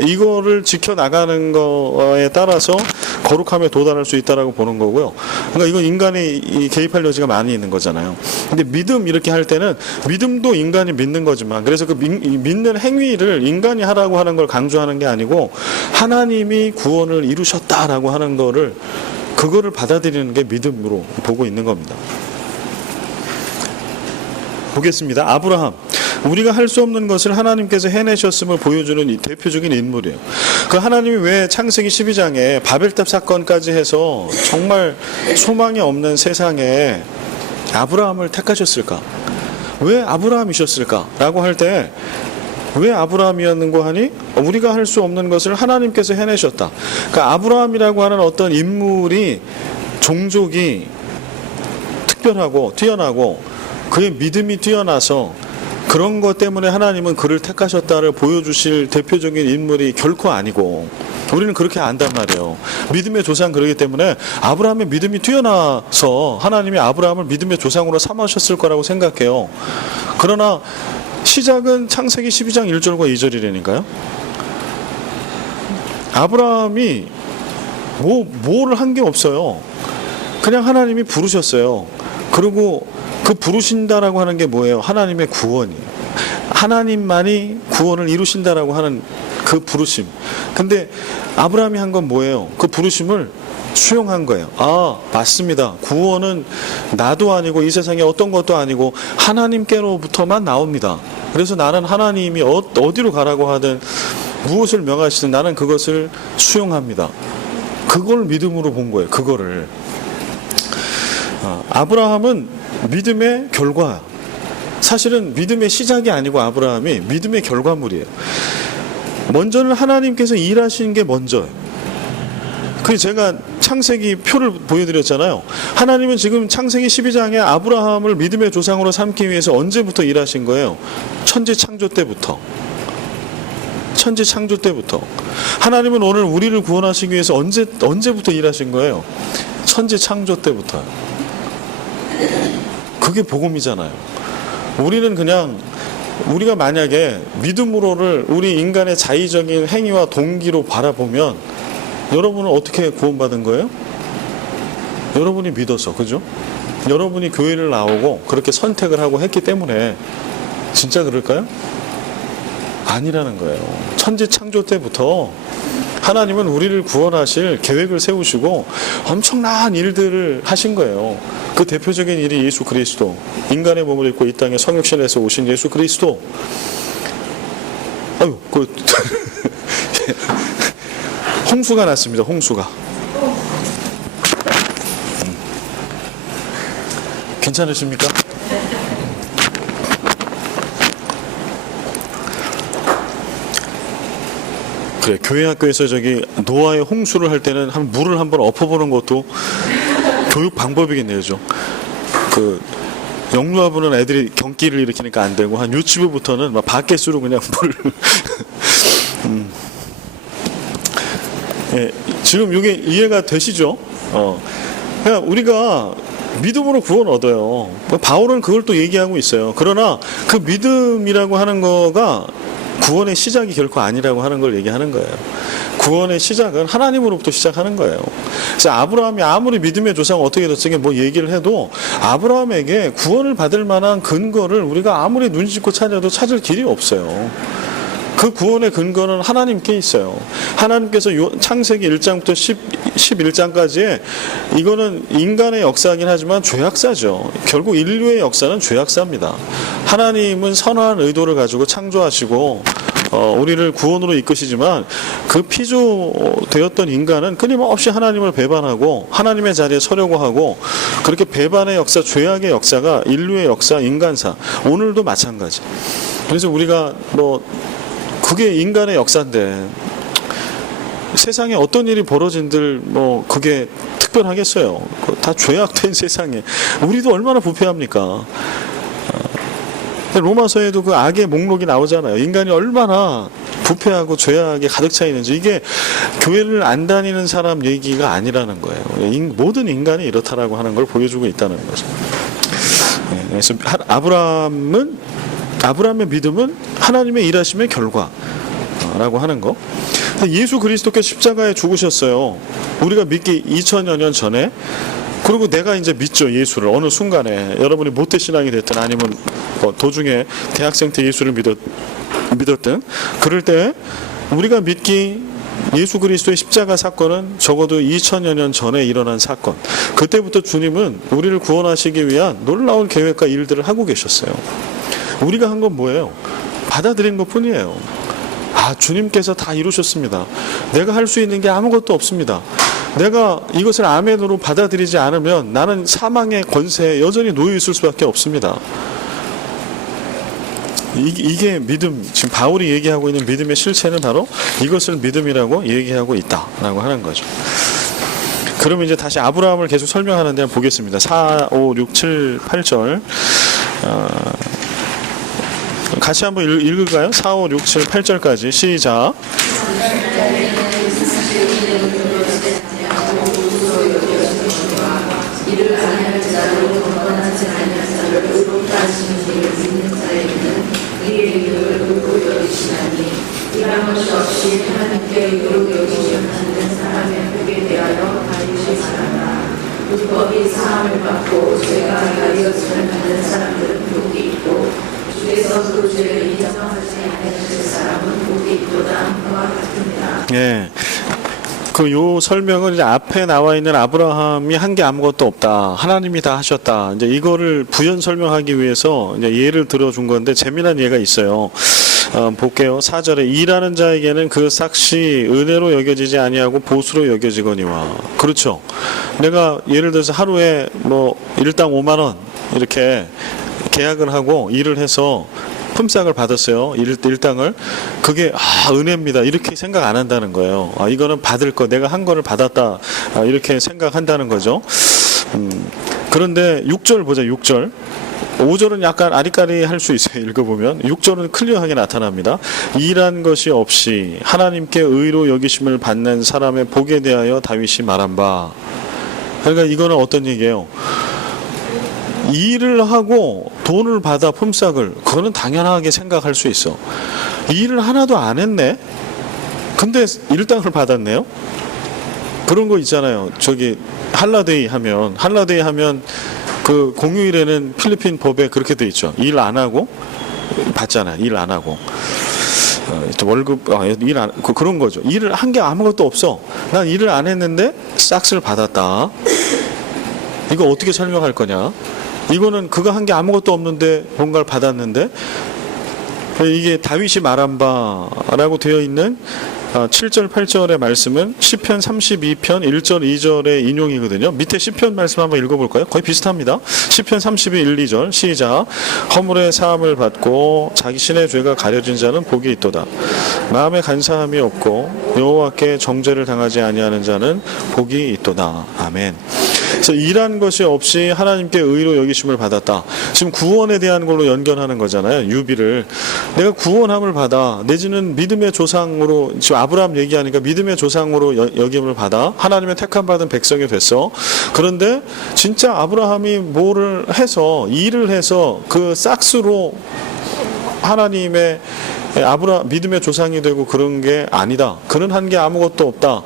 이거를 지켜나가는 거에 따라서 거룩함에 도달할 수 있다라고 보는 거고요. 그러니까 이건 인간이 개입할 여지가 많이 있는 거잖아요. 근데 믿음 이렇게 할 때는 믿음도 인간이 믿는 거지만, 그래서 그 믿는 행위를 인간이 하라고 하는 걸 강조하는 게 아니고 하나님이 구원을 이루셨다라고 하는 거를, 그거를 받아들이는 게 믿음으로 보고 있는 겁니다. 보겠습니다. 아브라함. 우리가 할 수 없는 것을 하나님께서 해내셨음을 보여주는 이 대표적인 인물이에요. 그 하나님이 왜 창세기 12장에 바벨탑 사건까지 해서 정말 소망이 없는 세상에 아브라함을 택하셨을까? 왜 아브라함이셨을까? 라고 할 때 왜 아브라함이었는고 하니 우리가 할 수 없는 것을 하나님께서 해내셨다. 그러니까 아브라함이라고 하는 어떤 인물이, 종족이 특별하고 뛰어나고 그의 믿음이 뛰어나서 그런 것 때문에 하나님은 그를 택하셨다를 보여주실 대표적인 인물이 결코 아니고, 우리는 그렇게 안단 말이에요. 믿음의 조상, 그러기 때문에 아브라함의 믿음이 뛰어나서 하나님이 아브라함을 믿음의 조상으로 삼으셨을 거라고 생각해요. 그러나 시작은 창세기 12장 1절과 2절이라니까요. 아브라함이 뭐를 한 게 없어요. 그냥 하나님이 부르셨어요. 그리고 그 부르신다라고 하는 게 뭐예요? 하나님의 구원이에요. 하나님만이 구원을 이루신다라고 하는 그 부르심. 근데 아브라함이 한 건 뭐예요? 그 부르심을 수용한 거예요. 맞습니다. 구원은 나도 아니고 이 세상에 어떤 것도 아니고 하나님께로부터만 나옵니다. 그래서 나는 하나님이 어디로 가라고 하든 무엇을 명하시든 나는 그것을 수용합니다. 그걸 믿음으로 본 거예요. 그거를. 아브라함은 믿음의 결과야. 사실은 믿음의 시작이 아니고 아브라함이 믿음의 결과물이에요. 먼저는 하나님께서 일하신 게 먼저예요. 그 제가 창세기 표를 보여드렸잖아요. 하나님은 지금 창세기 12장에 아브라함을 믿음의 조상으로 삼기 위해서 언제부터 일하신 거예요? 천지 창조 때부터. 천지 창조 때부터. 하나님은 오늘 우리를 구원하시기 위해서 언제부터 일하신 거예요? 천지 창조 때부터요. 그게 복음이잖아요. 우리는 그냥, 우리가 만약에 믿음으로를 우리 인간의 자의적인 행위와 동기로 바라보면 여러분은 어떻게 구원받은 거예요? 여러분이 믿어서, 그죠? 여러분이 교회를 나오고 그렇게 선택을 하고 했기 때문에. 진짜 그럴까요? 아니라는 거예요. 천지 창조 때부터 하나님은 우리를 구원하실 계획을 세우시고 엄청난 일들을 하신 거예요. 그 대표적인 일이 예수 그리스도, 인간의 몸을 입고 이 땅에 성육신에서 오신 예수 그리스도. 홍수가 났습니다. 홍수가. 괜찮으십니까? 그래, 교회 학교에서 노아의 홍수를 할 때는 물을 한번 엎어보는 것도 교육 방법이겠네요. 영유아 부는 애들이 경기를 일으키니까 안 되고, 한 유치부부터는 막 바켓으로 그냥 물을 예, 지금 이게 이해가 되시죠? 그러니까 우리가 믿음으로 구원 얻어요. 바울은 그걸 또 얘기하고 있어요. 그러나 그 믿음이라고 하는 거가 구원의 시작이 결코 아니라고 하는 걸 얘기하는 거예요. 구원의 시작은 하나님으로부터 시작하는 거예요. 그래서 아브라함이 아무리 믿음의 조상 어떻게 됐으니 뭐 얘기를 해도 아브라함에게 구원을 받을 만한 근거를 우리가 아무리 눈짓고 찾아도 찾을 길이 없어요. 그 구원의 근거는 하나님께 있어요. 하나님께서 창세기 1장부터 11장까지의 이거는 인간의 역사이긴 하지만 죄악사죠. 결국 인류의 역사는 죄악사입니다. 하나님은 선한 의도를 가지고 창조하시고 우리를 구원으로 이끄시지만 그 피조되었던 인간은 끊임없이 하나님을 배반하고 하나님의 자리에 서려고 하고, 그렇게 배반의 역사, 죄악의 역사가 인류의 역사, 인간사, 오늘도 마찬가지. 그래서 우리가 그게 인간의 역사인데 세상에 어떤 일이 벌어진들 그게 특별하겠어요. 다 죄악된 세상에 우리도 얼마나 부패합니까? 로마서에도 그 악의 목록이 나오잖아요. 인간이 얼마나 부패하고 죄악에 가득 차 있는지. 이게 교회를 안 다니는 사람 얘기가 아니라는 거예요. 모든 인간이 이렇다라고 하는 걸 보여주고 있다는 거죠. 그래서 아브라함의 믿음은 하나님의 일하심의 결과라고 하는 거. 예수 그리스도께서 십자가에 죽으셨어요. 우리가 믿기 2000여 년 전에. 그리고 내가 이제 믿죠, 예수를. 어느 순간에 여러분이 모태신앙이 됐든 아니면 도중에 대학생 때 예수를 믿었든, 그럴 때 우리가 믿기 예수 그리스도의 십자가 사건은 적어도 2000여 년 전에 일어난 사건. 그때부터 주님은 우리를 구원하시기 위한 놀라운 계획과 일들을 하고 계셨어요. 우리가 한 건 뭐예요? 받아들인 것 뿐이에요. 주님께서 다 이루셨습니다. 내가 할 수 있는 게 아무것도 없습니다. 내가 이것을 아멘으로 받아들이지 않으면 나는 사망의 권세에 여전히 놓여 있을 수밖에 없습니다. 이게 믿음, 지금 바울이 얘기하고 있는 믿음의 실체는 바로 이것을 믿음이라고 얘기하고 있다라고 하는 거죠. 그러면 이제 다시 아브라함을 계속 설명하는데 한번 보겠습니다. 4, 5, 6, 7, 8절 같이 한번 읽을까요? 4, 5, 6, 7, 8절까지 시작. 율법이 사함을 받고 죄가 가리었음을 받는 사람들은 복이 있고 주께서 그 죄를 인정하지 않으실 사람은 복이 있도다 그와 같습니다. 예. 요 설명은 이제 앞에 나와 있는 아브라함이 한 게 아무것도 없다, 하나님이 다 하셨다, 이제 이거를 부연 설명하기 위해서 이제 예를 들어준 건데 재미난 예가 있어요. 볼게요. 4절에 일하는 자에게는 그 삭시 은혜로 여겨지지 아니하고 보수로 여겨지거니와. 그렇죠. 내가 예를 들어서 하루에 일당 5만 원 이렇게 계약을 하고 일을 해서 품삯을 받았어요. 일당을. 그게 은혜입니다, 이렇게 생각 안 한다는 거예요. 이거는 받을 거, 내가 한 거를 받았다, 이렇게 생각한다는 거죠. 그런데 6절 보자. 6절. 5절은 약간 아리까리 할 수 있어요. 읽어보면 6절은 클리어하게 나타납니다. 일한 것이 없이 하나님께 의로 여기심을 받는 사람의 복에 대하여 다윗이 말한 바. 그러니까 이거는 어떤 얘기예요? 일을 하고 돈을 받아 품삯을, 그거는 당연하게 생각할 수 있어. 일을 하나도 안 했네? 근데 일당을 받았네요? 그런 거 있잖아요. 저기 할라데이 하면 그 공휴일에는 필리핀 법에 그렇게 돼 있죠. 일 안 하고 받잖아요. 일 안 하고 월급 일 안, 그런 거죠. 일을 한 게 아무것도 없어. 난 일을 안 했는데 싹스를 받았다. 이거 어떻게 설명할 거냐? 이거는 그가 한 게 아무것도 없는데 뭔가를 받았는데, 이게 다윗이 말한 바라고 되어 있는 7절 8절의 말씀은 시편 32편 1절 2절의 인용이거든요. 밑에 시편 말씀 한번 읽어볼까요? 거의 비슷합니다. 시편 32, 1, 2절 시작. 허물의 사함을 받고 자기 신의 죄가 가려진 자는 복이 있도다. 마음에 간사함이 없고 여호와께 정죄를 당하지 아니하는 자는 복이 있도다. 아멘. 그래서 일한 것이 없이 하나님께 의로 여기심을 받았다. 지금 구원에 대한 걸로 연결하는 거잖아요. 유비를. 내가 구원함을 받아, 내지는 믿음의 조상으로, 지금 아브라함 얘기하니까 믿음의 조상으로 여김을 받아 하나님의 택함 받은 백성이 됐어. 그런데 진짜 아브라함이 뭐를 해서, 일을 해서 그 싹스로 하나님의 믿음의 조상이 되고 그런 게 아니다. 그는 한 게 아무것도 없다.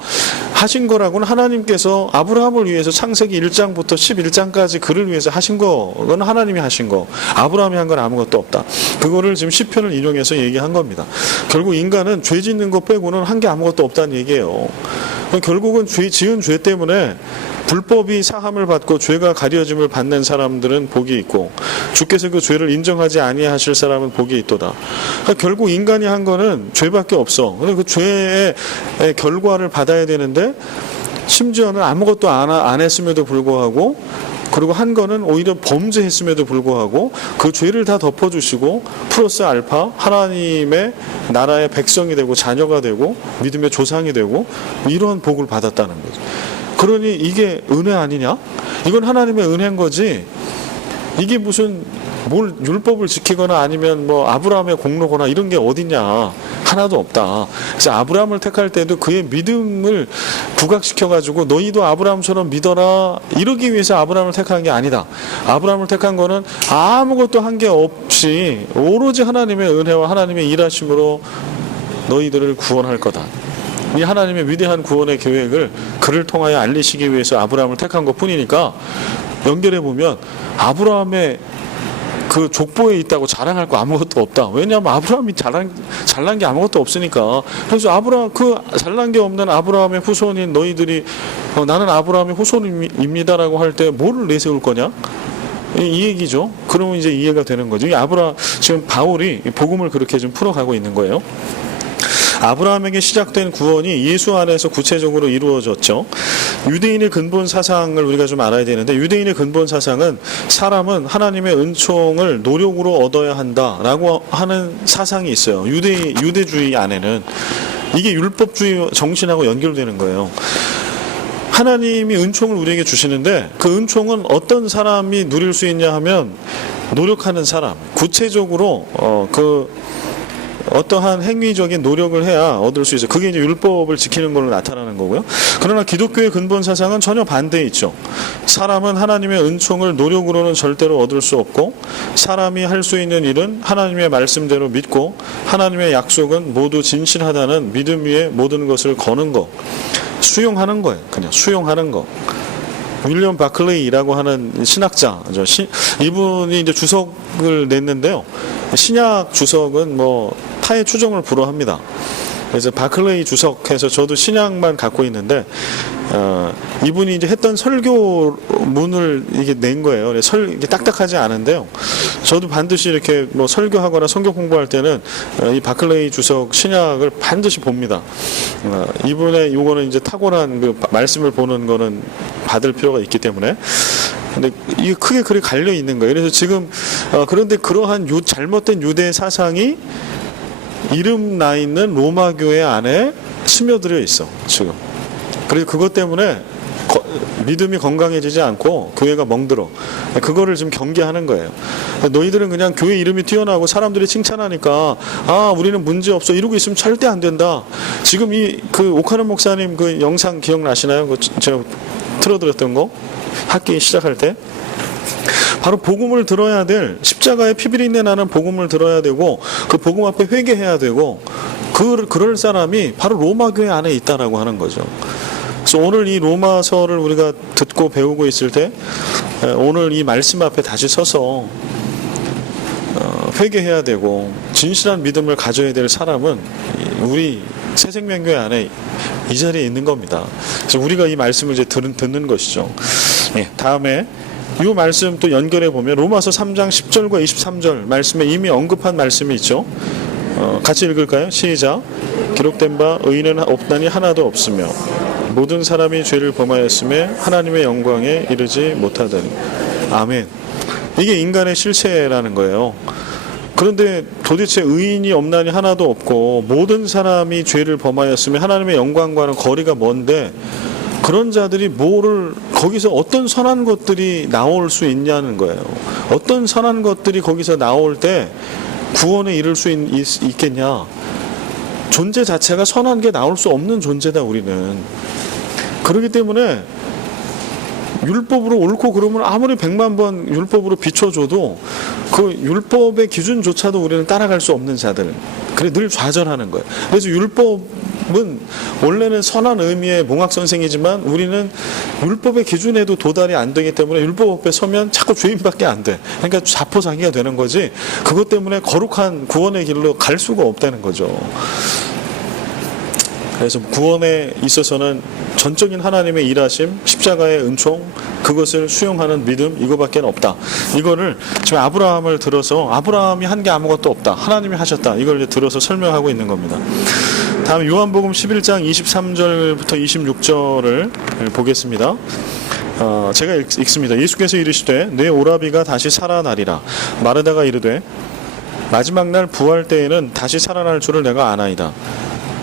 하신 거라고는 하나님께서 아브라함을 위해서 창세기 1장부터 11장까지 그를 위해서 하신 거는 하나님이 하신 거. 아브라함이 한 건 아무것도 없다. 그거를 지금 시편을 인용해서 얘기한 겁니다. 결국 인간은 죄 짓는 것 빼고는 한 게 아무것도 없다는 얘기예요. 결국은 지은 죄 때문에 불법이 사함을 받고 죄가 가려짐을 받는 사람들은 복이 있고, 주께서 그 죄를 인정하지 아니하실 사람은 복이 있도다. 그러니까 결국 인간이 한 거는 죄밖에 없어. 근데 그 죄의 결과를 받아야 되는데 심지어는 아무것도 안 했음에도 불구하고, 그리고 한 거는 오히려 범죄했음에도 불구하고 그 죄를 다 덮어주시고 플러스 알파 하나님의 나라의 백성이 되고 자녀가 되고 믿음의 조상이 되고 이런 복을 받았다는 거죠. 그러니 이게 은혜 아니냐? 이건 하나님의 은혜인 거지. 이게 무슨 뭘 율법을 지키거나 아니면 뭐 아브라함의 공로거나 이런 게 어딨냐. 하나도 없다. 그래서 아브라함을 택할 때도 그의 믿음을 부각시켜가지고 너희도 아브라함처럼 믿어라 이러기 위해서 아브라함을 택한 게 아니다. 아브라함을 택한 거는 아무것도 한 게 없이 오로지 하나님의 은혜와 하나님의 일하심으로 너희들을 구원할 거다. 이 하나님의 위대한 구원의 계획을 그를 통하여 알리시기 위해서 아브라함을 택한 것 뿐이니까, 연결해 보면 아브라함의 그 족보에 있다고 자랑할 거 아무것도 없다. 왜냐하면 아브라함이 잘난 게 아무것도 없으니까. 그래서 아브라함, 그 잘난 게 없는 아브라함의 후손인 너희들이 나는 아브라함의 후손입니다라고 할 때 뭐를 내세울 거냐? 이 얘기죠. 그러면 이제 이해가 되는 거죠. 지금 바울이 복음을 그렇게 좀 풀어가고 있는 거예요. 아브라함에게 시작된 구원이 예수 안에서 구체적으로 이루어졌죠. 유대인의 근본 사상을 우리가 좀 알아야 되는데, 유대인의 근본 사상은 사람은 하나님의 은총을 노력으로 얻어야 한다라고 하는 사상이 있어요. 유대주의 안에는 이게 율법주의 정신하고 연결되는 거예요. 하나님이 은총을 우리에게 주시는데 그 은총은 어떤 사람이 누릴 수 있냐 하면 노력하는 사람, 구체적으로 어떠한 행위적인 노력을 해야 얻을 수 있어요. 그게 이제 율법을 지키는 걸로 나타나는 거고요. 그러나 기독교의 근본 사상은 전혀 반대에 있죠. 사람은 하나님의 은총을 노력으로는 절대로 얻을 수 없고, 사람이 할 수 있는 일은 하나님의 말씀대로 믿고 하나님의 약속은 모두 진실하다는 믿음 위에 모든 것을 거는 거, 수용하는 거예요. 그냥 수용하는 거. 윌리엄 바클레이라고 하는 신학자죠. 이분이 이제 주석을 냈는데요. 신약 주석은 뭐 타의 추종을 불허합니다. 그래서 바클레이 주석해서 저도 신약만 갖고 있는데, 이분이 이제 했던 설교문을 이게 낸 거예요. 이게 딱딱하지 않은데요. 저도 반드시 이렇게 뭐 설교하거나 성경 공부할 때는 이 바클레이 주석 신약을 반드시 봅니다. 이분의 요거는 이제 탁월한 그 말씀을 보는 거는 받을 필요가 있기 때문에. 근데 이게 크게 그리 갈려 있는 거예요. 그래서 지금 그런데 그러한 잘못된 유대 사상이 이름 나 있는 로마 교회 안에 스며들어 있어 지금. 그래서 그것 때문에 믿음이 건강해지지 않고 교회가 멍들어. 그거를 지금 경계하는 거예요. 너희들은 그냥 교회 이름이 뛰어나고 사람들이 칭찬하니까 우리는 문제 없어 이러고 있으면 절대 안 된다. 지금 그 오카는 목사님 그 영상 기억나시나요? 그 제가 틀어드렸던 거 학기 시작할 때. 바로 복음을 들어야 될, 십자가의 피비린내 나는 복음을 들어야 되고 그 복음 앞에 회개해야 되고 그럴 사람이 바로 로마 교회 안에 있다라고 하는 거죠. 그래서 오늘 이 로마서를 우리가 듣고 배우고 있을 때 오늘 이 말씀 앞에 다시 서서 회개해야 되고 진실한 믿음을 가져야 될 사람은 우리 새생명교회 안에 이 자리에 있는 겁니다. 그래서 우리가 이 말씀을 이제 듣는 것이죠. 다음에 이 말씀 또 연결해 보면 로마서 3장 10절과 23절 말씀에 이미 언급한 말씀이 있죠. 같이 읽을까요? 시작. 기록된 바 의인은 없나니 하나도 없으며 모든 사람이 죄를 범하였음에 하나님의 영광에 이르지 못하다니. 아멘. 이게 인간의 실체라는 거예요. 그런데 도대체 의인이 없나니 하나도 없고 모든 사람이 죄를 범하였으면 하나님의 영광과는 거리가 먼데, 그런 자들이 거기서 어떤 선한 것들이 나올 수 있냐는 거예요. 어떤 선한 것들이 거기서 나올 때 구원에 이를 수 있겠냐. 존재 자체가 선한 게 나올 수 없는 존재다 우리는. 그렇기 때문에 율법으로 옳고 그름을 아무리 100만 번 율법으로 비춰줘도 그 율법의 기준조차도 우리는 따라갈 수 없는 자들. 그래 늘 좌절하는 거예요. 그래서 율법은 원래는 선한 의미의 몽학선생이지만 우리는 율법의 기준에도 도달이 안 되기 때문에 율법 앞에 서면 자꾸 죄인밖에 안 돼. 그러니까 자포자기가 되는 거지, 그것 때문에 거룩한 구원의 길로 갈 수가 없다는 거죠. 그래서 구원에 있어서는 전적인 하나님의 일하심, 십자가의 은총, 그것을 수용하는 믿음, 이거밖에 없다. 이거를 지금 아브라함을 들어서 아브라함이 한 게 아무것도 없다, 하나님이 하셨다, 이걸 이제 들어서 설명하고 있는 겁니다. 다음 요한복음 11장 23절부터 26절을 보겠습니다. 제가 읽습니다. 예수께서 이르시되 내 오라비가 다시 살아나리라. 마르다가 이르되 마지막 날 부활 때에는 다시 살아날 줄을 내가 아나이다.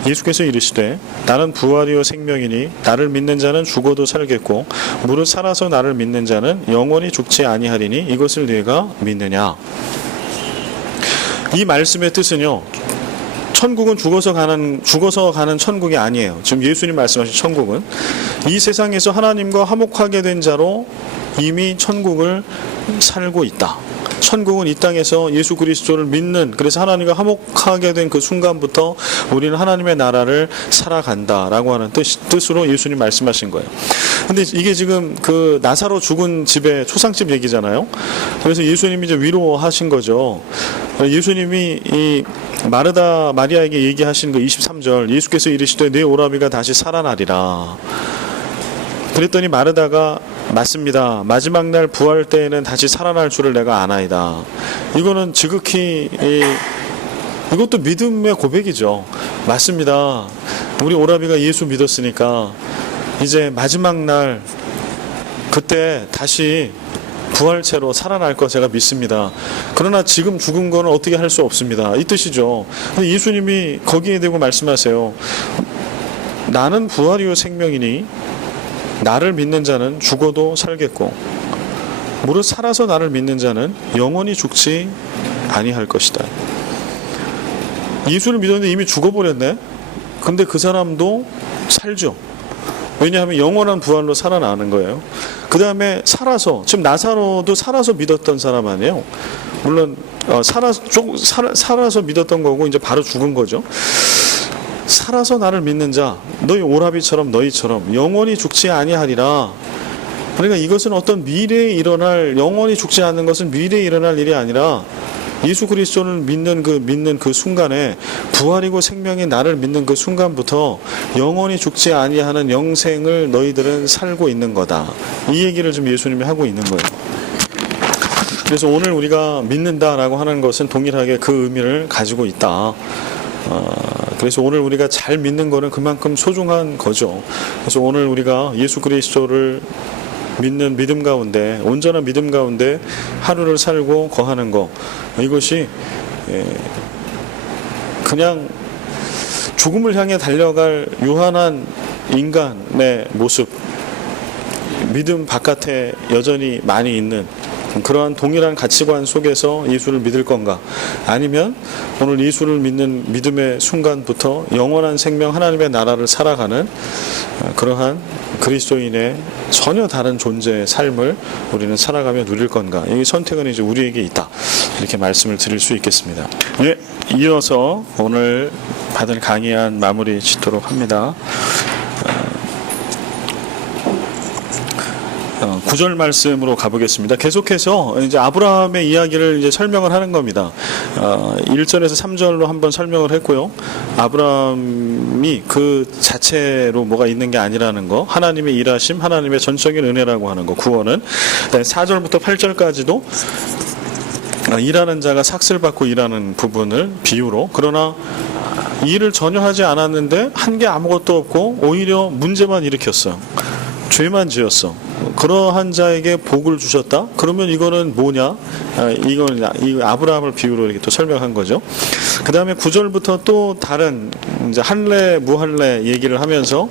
예수께서 이르시되 나는 부활이요 생명이니 나를 믿는 자는 죽어도 살겠고 무릇 살아서 나를 믿는 자는 영원히 죽지 아니하리니 이것을 네가 믿느냐. 이 말씀의 뜻은요, 천국은 죽어서 가는 천국이 아니에요. 지금 예수님 말씀하신 천국은 이 세상에서 하나님과 화목하게 된 자로 이미 천국을 살고 있다. 천국은 이 땅에서 예수 그리스도를 믿는, 그래서 하나님과 화목하게 된 그 순간부터 우리는 하나님의 나라를 살아간다라고 하는 뜻으로 예수님 말씀하신 거예요. 근데 이게 지금 그 나사로 죽은 집의 초상집 얘기잖아요. 그래서 예수님이 이제 위로하신 거죠. 예수님이 이 마리아에게 얘기하신 그 23절, 예수께서 이르시되 내 오라비가 다시 살아나리라. 그랬더니 마르다가 맞습니다. 마지막 날 부활 때에는 다시 살아날 줄을 내가 아나이다. 이거는 지극히 이것도 믿음의 고백이죠. 맞습니다. 우리 오라비가 예수 믿었으니까 이제 마지막 날 그때 다시 부활체로 살아날 거 제가 믿습니다. 그러나 지금 죽은 거는 어떻게 할 수 없습니다. 이 뜻이죠. 근데 예수님이 거기에 대고 말씀하세요. 나는 부활이요 생명이니 나를 믿는 자는 죽어도 살겠고 무릇 살아서 나를 믿는 자는 영원히 죽지 아니할 것이다. 예수를 믿었는데 이미 죽어버렸네. 근데 그 사람도 살죠. 왜냐하면 영원한 부활로 살아나는 거예요. 그 다음에 살아서, 지금 나사로도 살아서 믿었던 사람 아니에요. 물론 살아서 믿었던 거고 이제 바로 죽은 거죠. 살아서 나를 믿는 자, 너희 오라비처럼 너희처럼 영원히 죽지 아니하리라. 그러니까 이것은 어떤 미래에 일어날, 영원히 죽지 않는 것은 미래에 일어날 일이 아니라 예수 그리스도를 믿는 그 순간에, 부활이고 생명인 나를 믿는 그 순간부터 영원히 죽지 아니하는 영생을 너희들은 살고 있는 거다. 이 얘기를 좀 예수님이 하고 있는 거예요. 그래서 오늘 우리가 믿는다라고 하는 것은 동일하게 그 의미를 가지고 있다. 그래서 오늘 우리가 잘 믿는 거는 그만큼 소중한 거죠. 그래서 오늘 우리가 예수 그리스도를 믿는 믿음 가운데, 온전한 믿음 가운데 하루를 살고 거하는 거, 이것이 그냥 죽음을 향해 달려갈 유한한 인간의 모습, 믿음 바깥에 여전히 많이 있는 그러한 동일한 가치관 속에서 예수를 믿을 건가, 아니면 오늘 예수를 믿는 믿음의 순간부터 영원한 생명 하나님의 나라를 살아가는 그러한 그리스도인의 전혀 다른 존재의 삶을 우리는 살아가며 누릴 건가, 이 선택은 이제 우리에게 있다, 이렇게 말씀을 드릴 수 있겠습니다. 네, 이어서 오늘 받은 강의한 마무리 짓도록 합니다. 9절 말씀으로 가보겠습니다. 계속해서 이제 아브라함의 이야기를 이제 설명을 하는 겁니다. 1절에서 3절로 한번 설명을 했고요. 아브라함이 그 자체로 뭐가 있는 게 아니라는 거, 하나님의 일하심, 하나님의 전적인 은혜라고 하는 거, 구원은 4절부터 8절까지도 일하는 자가 삭슬 받고 일하는 부분을 비유로, 그러나 일을 전혀 하지 않았는데 한 게 아무것도 없고 오히려 문제만 일으켰어요. 죄만 지었어. 그러한 자에게 복을 주셨다? 그러면 이거는 뭐냐? 이건 아브라함을 비유로 이렇게 또 설명한 거죠. 그 다음에 9절부터 또 다른 이제 할례, 무할례 얘기를 하면서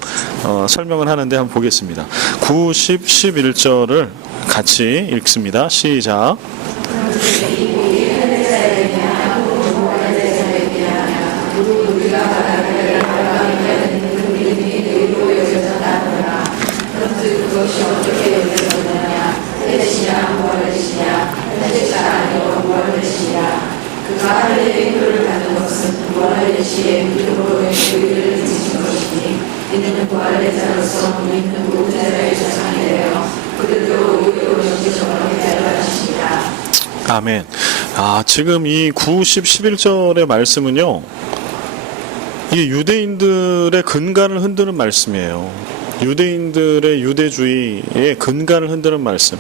설명을 하는데 한번 보겠습니다. 9, 10, 11절을 같이 읽습니다. 시작. 아멘. 지금 이 9, 10, 11절의 말씀은요, 이게 유대인들의 근간을 흔드는 말씀이에요. 유대인들의 유대주의의 근간을 흔드는 말씀.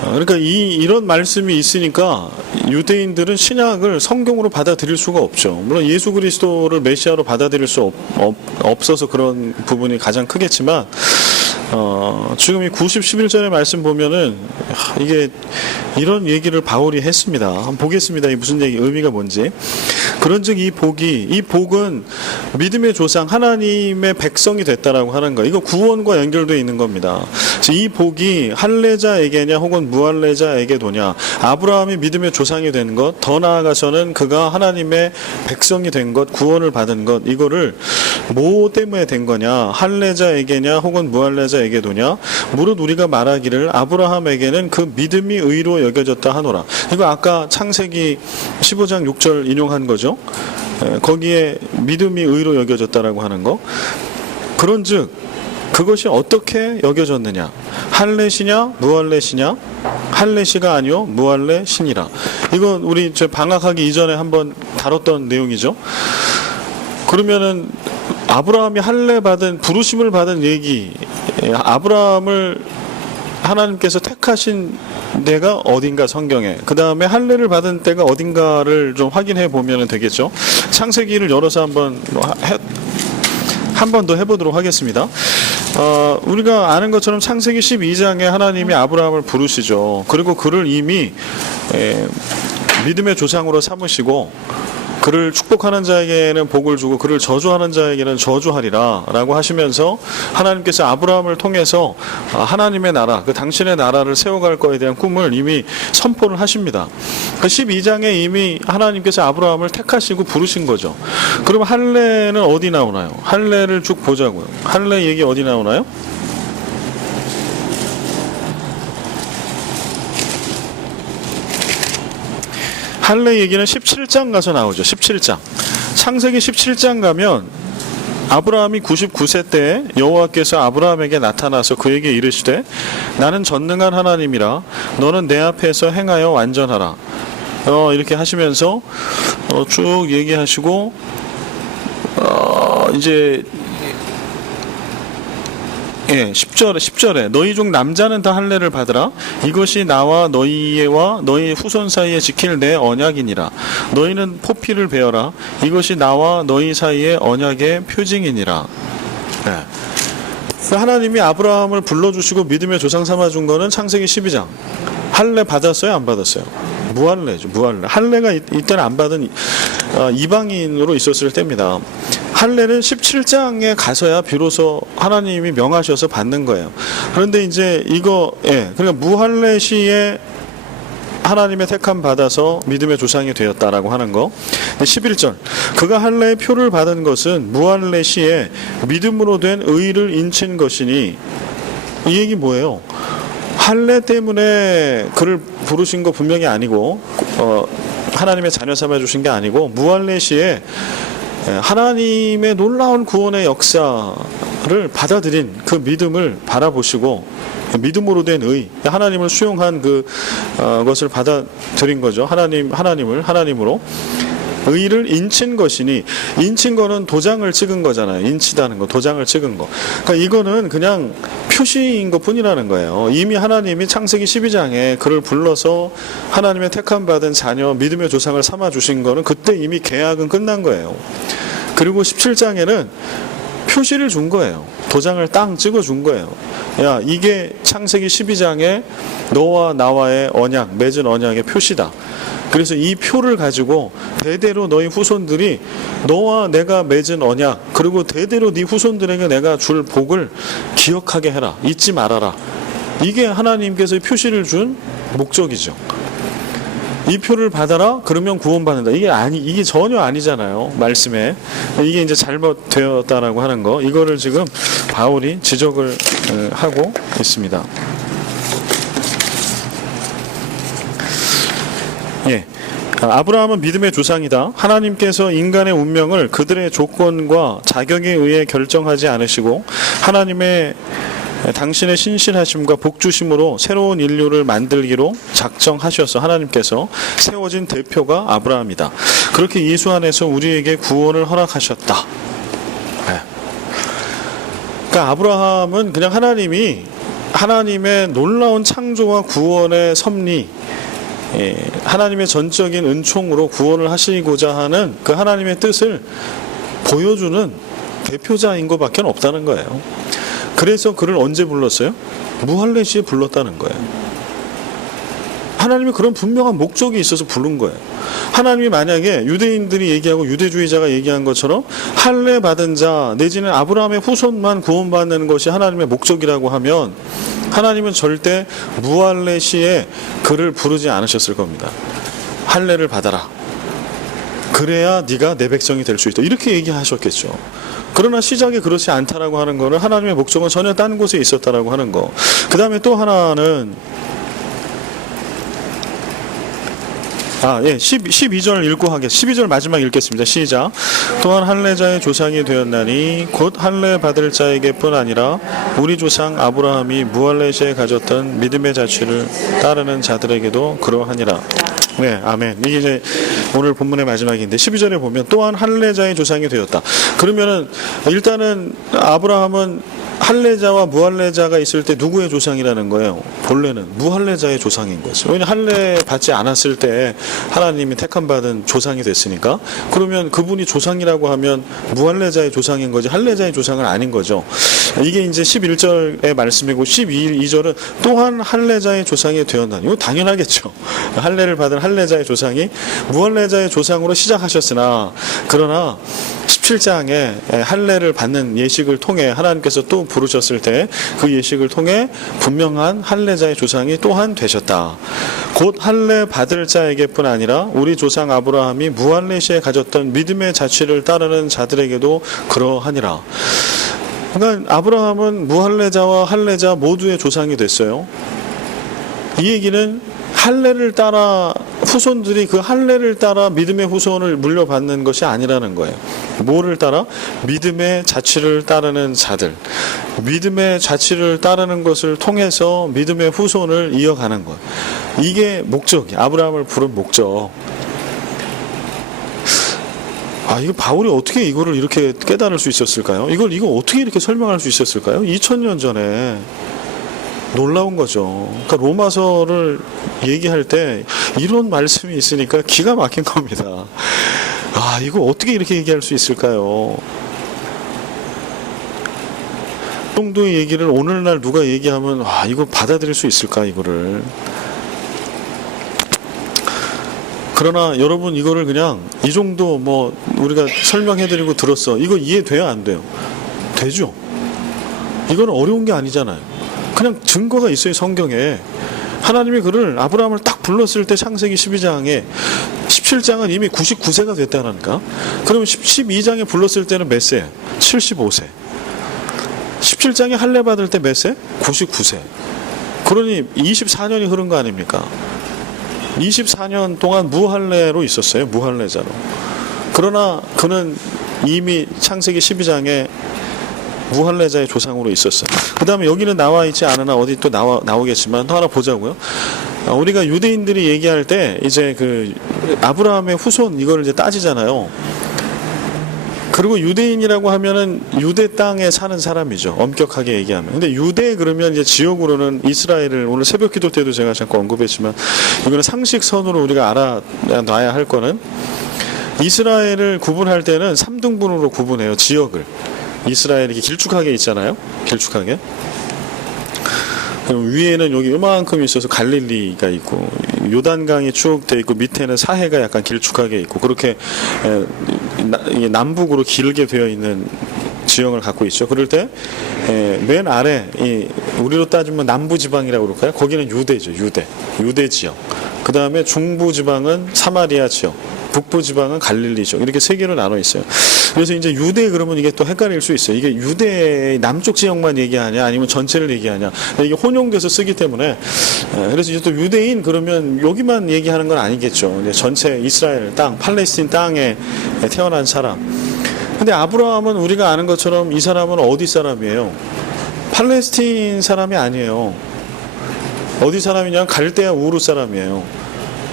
그러니까 이런 말씀이 있으니까 유대인들은 신약을 성경으로 받아들일 수가 없죠. 물론 예수 그리스도를 메시아로 받아들일 수 없어서 그런 부분이 가장 크겠지만, 지금 이 90, 11절의 말씀 보면은 이게 이런 얘기를 바울이 했습니다. 한번 보겠습니다. 이 무슨 얘기, 의미가 뭔지. 그런즉 이 복은 믿음의 조상 하나님의 백성이 됐다라고 하는 거. 이거 구원과 연결되어 있는 겁니다. 이 복이 할례자에게냐 혹은 무할례자에게도냐, 아브라함이 믿음의 조상이 된 것, 더 나아가서는 그가 하나님의 백성이 된 것, 구원을 받은 것, 이거를 뭐 때문에 된 거냐, 할례자에게냐 혹은 무할례자에게도냐, 무릇 우리가 말하기를 아브라함에게는 그 믿음이 의로 여겨졌다 하노라. 이거 아까 창세기 15장 6절 인용한 거죠. 거기에 믿음이 의로 여겨졌다라고 하는 거. 그런즉 그것이 어떻게 여겨졌느냐, 할례시냐 무할례시냐, 할례시가 아니요 무할례시니라. 이건 우리 방학하기 이전에 한번 다뤘던 내용이죠. 그러면은 아브라함이 할례 받은, 부르심을 받은 얘기, 아브라함을 하나님께서 택하신 데가 어딘가 성경에, 그 다음에 할례를 받은 때가 어딘가를 좀 확인해 보면 되겠죠. 창세기를 열어서 한 번 더 해보도록 하겠습니다. 우리가 아는 것처럼 창세기 12장에 하나님이 아브라함을 부르시죠. 그리고 그를 이미 믿음의 조상으로 삼으시고, 그를 축복하는 자에게는 복을 주고 그를 저주하는 자에게는 저주하리라 라고 하시면서 하나님께서 아브라함을 통해서 하나님의 나라, 그 당신의 나라를 세워갈 거에 대한 꿈을 이미 선포를 하십니다. 그 12장에 이미 하나님께서 아브라함을 택하시고 부르신 거죠. 그럼 할례는 어디 나오나요? 할례를 쭉 보자고요. 할례 얘기 어디 나오나요? 할례 얘기는 17장 가서 나오죠. 17장. 창세기 17장 가면 아브라함이 99세 때 여호와께서 아브라함에게 나타나서 그에게 이르시되 나는 전능한 하나님이라 너는 내 앞에서 행하여 완전하라. 이렇게 하시면서 쭉 얘기하시고 이제 10절에 너희 중 남자는 다 할례를 받으라. 이것이 나와 너희와 너희 후손 사이에 지킬 내 언약이니라. 너희는 포피를 베어라. 이것이 나와 너희 사이의 언약의 표징이니라. 하나님이 아브라함을 불러주시고 믿음의 조상 삼아준 거는 창세기 12장. 할례 받았어요? 안 받았어요? 무할례죠. 무할례. 할례가 이때는 안 받은 이방인으로 있었을 때입니다. 할례는 17장에 가서야 비로소 하나님이 명하셔서 받는 거예요. 그런데 이제 그러니까 무할례 시에 하나님의 택함 받아서 믿음의 조상이 되었다라고 하는 거. 11절. 그가 할례의 표를 받은 것은 무할례 시에 믿음으로 된 의를 인친 것이니, 이 얘기 뭐예요? 할례 때문에 그를 부르신 거 분명히 아니고, 하나님의 자녀 삼아 주신 게 아니고, 무할례 시에 하나님의 놀라운 구원의 역사를 받아들인 그 믿음을 바라보시고, 믿음으로 된 의, 하나님을 수용한 것을 받아들인 거죠. 하나님으로 의를 인친 것이니, 인친 거는 도장을 찍은 거잖아요. 인치다는 거, 도장을 찍은 거. 그러니까 이거는 그냥 표시인 것 뿐이라는 거예요. 이미 하나님이 창세기 12장에 그를 불러서 하나님의 택함 받은 자녀, 믿음의 조상을 삼아 주신 거는 그때 이미 계약은 끝난 거예요. 그리고 17장에는 표시를 준 거예요. 도장을 땅 찍어 준 거예요. 야, 이게 창세기 12장에 너와 나와의 언약, 맺은 언약의 표시다. 그래서 이 표를 가지고 대대로 너희 후손들이 너와 내가 맺은 언약, 그리고 대대로 네 후손들에게 내가 줄 복을 기억하게 해라. 잊지 말아라. 이게 하나님께서 표시를 준 목적이죠. 이 표를 받아라. 그러면 구원받는다. 이게 전혀 아니잖아요. 말씀에. 이게 이제 잘못되었다라고 하는 거. 이거를 지금 바울이 지적을 하고 있습니다. 아브라함은 믿음의 조상이다. 하나님께서 인간의 운명을 그들의 조건과 자격에 의해 결정하지 않으시고 하나님의 당신의 신실하심과 복주심으로 새로운 인류를 만들기로 작정하셔서 하나님께서 세워진 대표가 아브라함이다. 그렇게 예수 안에서 우리에게 구원을 허락하셨다. 그러니까 아브라함은 그냥 하나님의 놀라운 창조와 구원의 섭리, 하나님의 전적인 은총으로 구원을 하시고자 하는 그 하나님의 뜻을 보여주는 대표자인 것밖에 없다는 거예요. 그래서 그를 언제 불렀어요? 무할레시에 불렀다는 거예요. 하나님이 그런 분명한 목적이 있어서 부른 거예요. 하나님이 만약에 유대인들이 얘기하고 유대주의자가 얘기한 것처럼 할례 받은 자 내지는 아브라함의 후손만 구원받는 것이 하나님의 목적이라고 하면 하나님은 절대 무할레 시에 그를 부르지 않으셨을 겁니다. 할례를 받아라. 그래야 네가 내 백성이 될 수 있다. 이렇게 얘기하셨겠죠. 그러나 시작에 그렇지 않다라고 하는 거는 하나님의 목적은 전혀 딴 곳에 있었다라고 하는 거. 그 다음에 또 하나는 12절 읽고 하겠습니다. 12절 마지막 읽겠습니다. 시작. 또한 할례자의 조상이 되었나니 곧 할례 받을 자에게뿐 아니라 우리 조상 아브라함이 무할레시에 가졌던 믿음의 자취를 따르는 자들에게도 그러하니라. 네, 아멘. 이게 이제 오늘 본문의 마지막인데 12절에 보면 또한 할례자의 조상이 되었다. 그러면은 일단은 아브라함은 할례자와 무할례자가 있을 때 누구의 조상이라는 거예요? 본래는 무할례자의 조상인 거죠. 왜냐하면 할례 받지 않았을 때 하나님이 택함 받은 조상이 됐으니까. 그러면 그분이 조상이라고 하면 무할례자의 조상인 거지 할례자의 조상은 아닌 거죠. 이게 이제 11절의 말씀이고 12절은 또한 할례자의 조상이 되었나니. 이거 당연하겠죠. 할례를 받은 할례자의 조상이 무할례자의 조상으로 시작하셨으나 그러나 17장에 할례를 받는 예식을 통해 하나님께서 또 부르셨을 때 그 예식을 통해 분명한 할례자의 조상이 또한 되셨다. 곧 할례 받을 자에게뿐 아니라 우리 조상 아브라함이 무할레시에 가졌던 믿음의 자취를 따르는 자들에게도 그러하니라. 그러니까 아브라함은 무할레자와 할례자 모두의 조상이 됐어요. 이 얘기는 할례를 따라 후손들이 그 할례를 따라 믿음의 후손을 물려받는 것이 아니라는 거예요. 뭐를 따라? 믿음의 자취를 따르는 자들. 믿음의 자취를 따르는 것을 통해서 믿음의 후손을 이어가는 것. 이게 목적이 아브라함을 부른 목적. 이거 바울이 어떻게 이거를 이렇게 깨달을 수 있었을까요? 이거 어떻게 이렇게 설명할 수 있었을까요? 2000년 전에 놀라운 거죠. 그러니까 로마서를 얘기할 때 이런 말씀이 있으니까 기가 막힌 겁니다. 이거 어떻게 이렇게 얘기할 수 있을까요? 이 정도의 얘기를 오늘날 누가 얘기하면 이거 받아들일 수 있을까 이거를. 그러나 여러분 이거를 그냥 이 정도 뭐 우리가 설명해드리고 들었어. 이거 이해돼요 안 돼요? 되죠. 이거는 어려운 게 아니잖아요. 그냥 증거가 있어요. 성경에 하나님이 그를 아브라함을 딱 불렀을 때 창세기 12장에 17장은 이미 99세가 됐다니까. 그러면 12장에 불렀을 때는 몇 세? 75세. 17장에 할례 받을 때 몇 세? 99세. 그러니 24년이 흐른 거 아닙니까? 24년 동안 무할례로 있었어요. 무할례자로. 그러나 그는 이미 창세기 12장에 무할례자의 조상으로 있었어요. 그 다음에 여기는 나와 있지 않으나 어디 또 나오겠지만 또 하나 보자고요. 우리가 유대인들이 얘기할 때 이제 그 아브라함의 후손 이거를 이제 따지잖아요. 그리고 유대인이라고 하면은 유대 땅에 사는 사람이죠. 엄격하게 얘기하면. 근데 유대 그러면 이제 지역으로는 이스라엘을 오늘 새벽 기도 때도 제가 잠깐 언급했지만 이거는 상식선으로 우리가 알아놔야 할 거는 이스라엘을 구분할 때는 3등분으로 구분해요. 지역을. 이스라엘이 이렇게 길쭉하게 있잖아요. 길쭉하게. 위에는 여기 요만큼 있어서 갈릴리가 있고 요단강이 쭉 돼 있고 밑에는 사해가 약간 길쭉하게 있고 그렇게 남북으로 길게 되어 있는 지형을 갖고 있죠. 그럴 때 맨 아래 우리로 따지면 남부지방이라고 그럴까요? 거기는 유대죠. 유대 지역. 그 다음에 중부지방은 사마리아 지역. 북부지방은 갈릴리죠. 이렇게 세 개로 나눠 있어요. 그래서 이제 유대 그러면 이게 또 헷갈릴 수 있어요. 이게 유대 남쪽 지역만 얘기하냐 아니면 전체를 얘기하냐. 이게 혼용돼서 쓰기 때문에 그래서 이제 또 유대인 그러면 여기만 얘기하는 건 아니겠죠. 이제 전체 이스라엘 땅, 팔레스틴 땅에 태어난 사람. 근데 아브라함은 우리가 아는 것처럼 이 사람은 어디 사람이에요? 팔레스틴 사람이 아니에요. 어디 사람이냐면 갈대아 우르 사람이에요.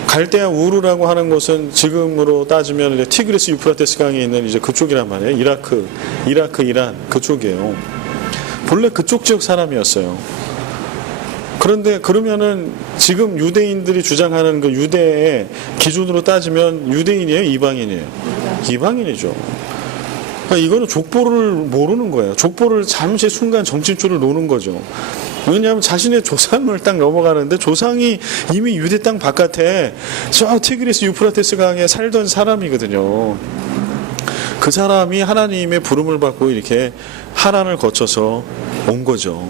갈대아 우르라고 하는 곳은 지금으로 따지면 이제 티그리스 유프라테스 강에 있는 이제 그쪽이란 말이에요. 이라크, 이란 그쪽이에요. 본래 그쪽 지역 사람이었어요. 그런데 그러면은 지금 유대인들이 주장하는 그 유대의 기준으로 따지면 유대인이에요, 이방인이에요? 이방인이죠. 그러니까 이거는 족보를 모르는 거예요. 족보를 잠시 순간 정신줄을 놓는 거죠. 왜냐하면 자신의 조상을 딱 넘어가는데 조상이 이미 유대 땅 바깥에 저 티그리스 유프라테스 강에 살던 사람이거든요. 그 사람이 하나님의 부름을 받고 이렇게 하란을 거쳐서 온 거죠.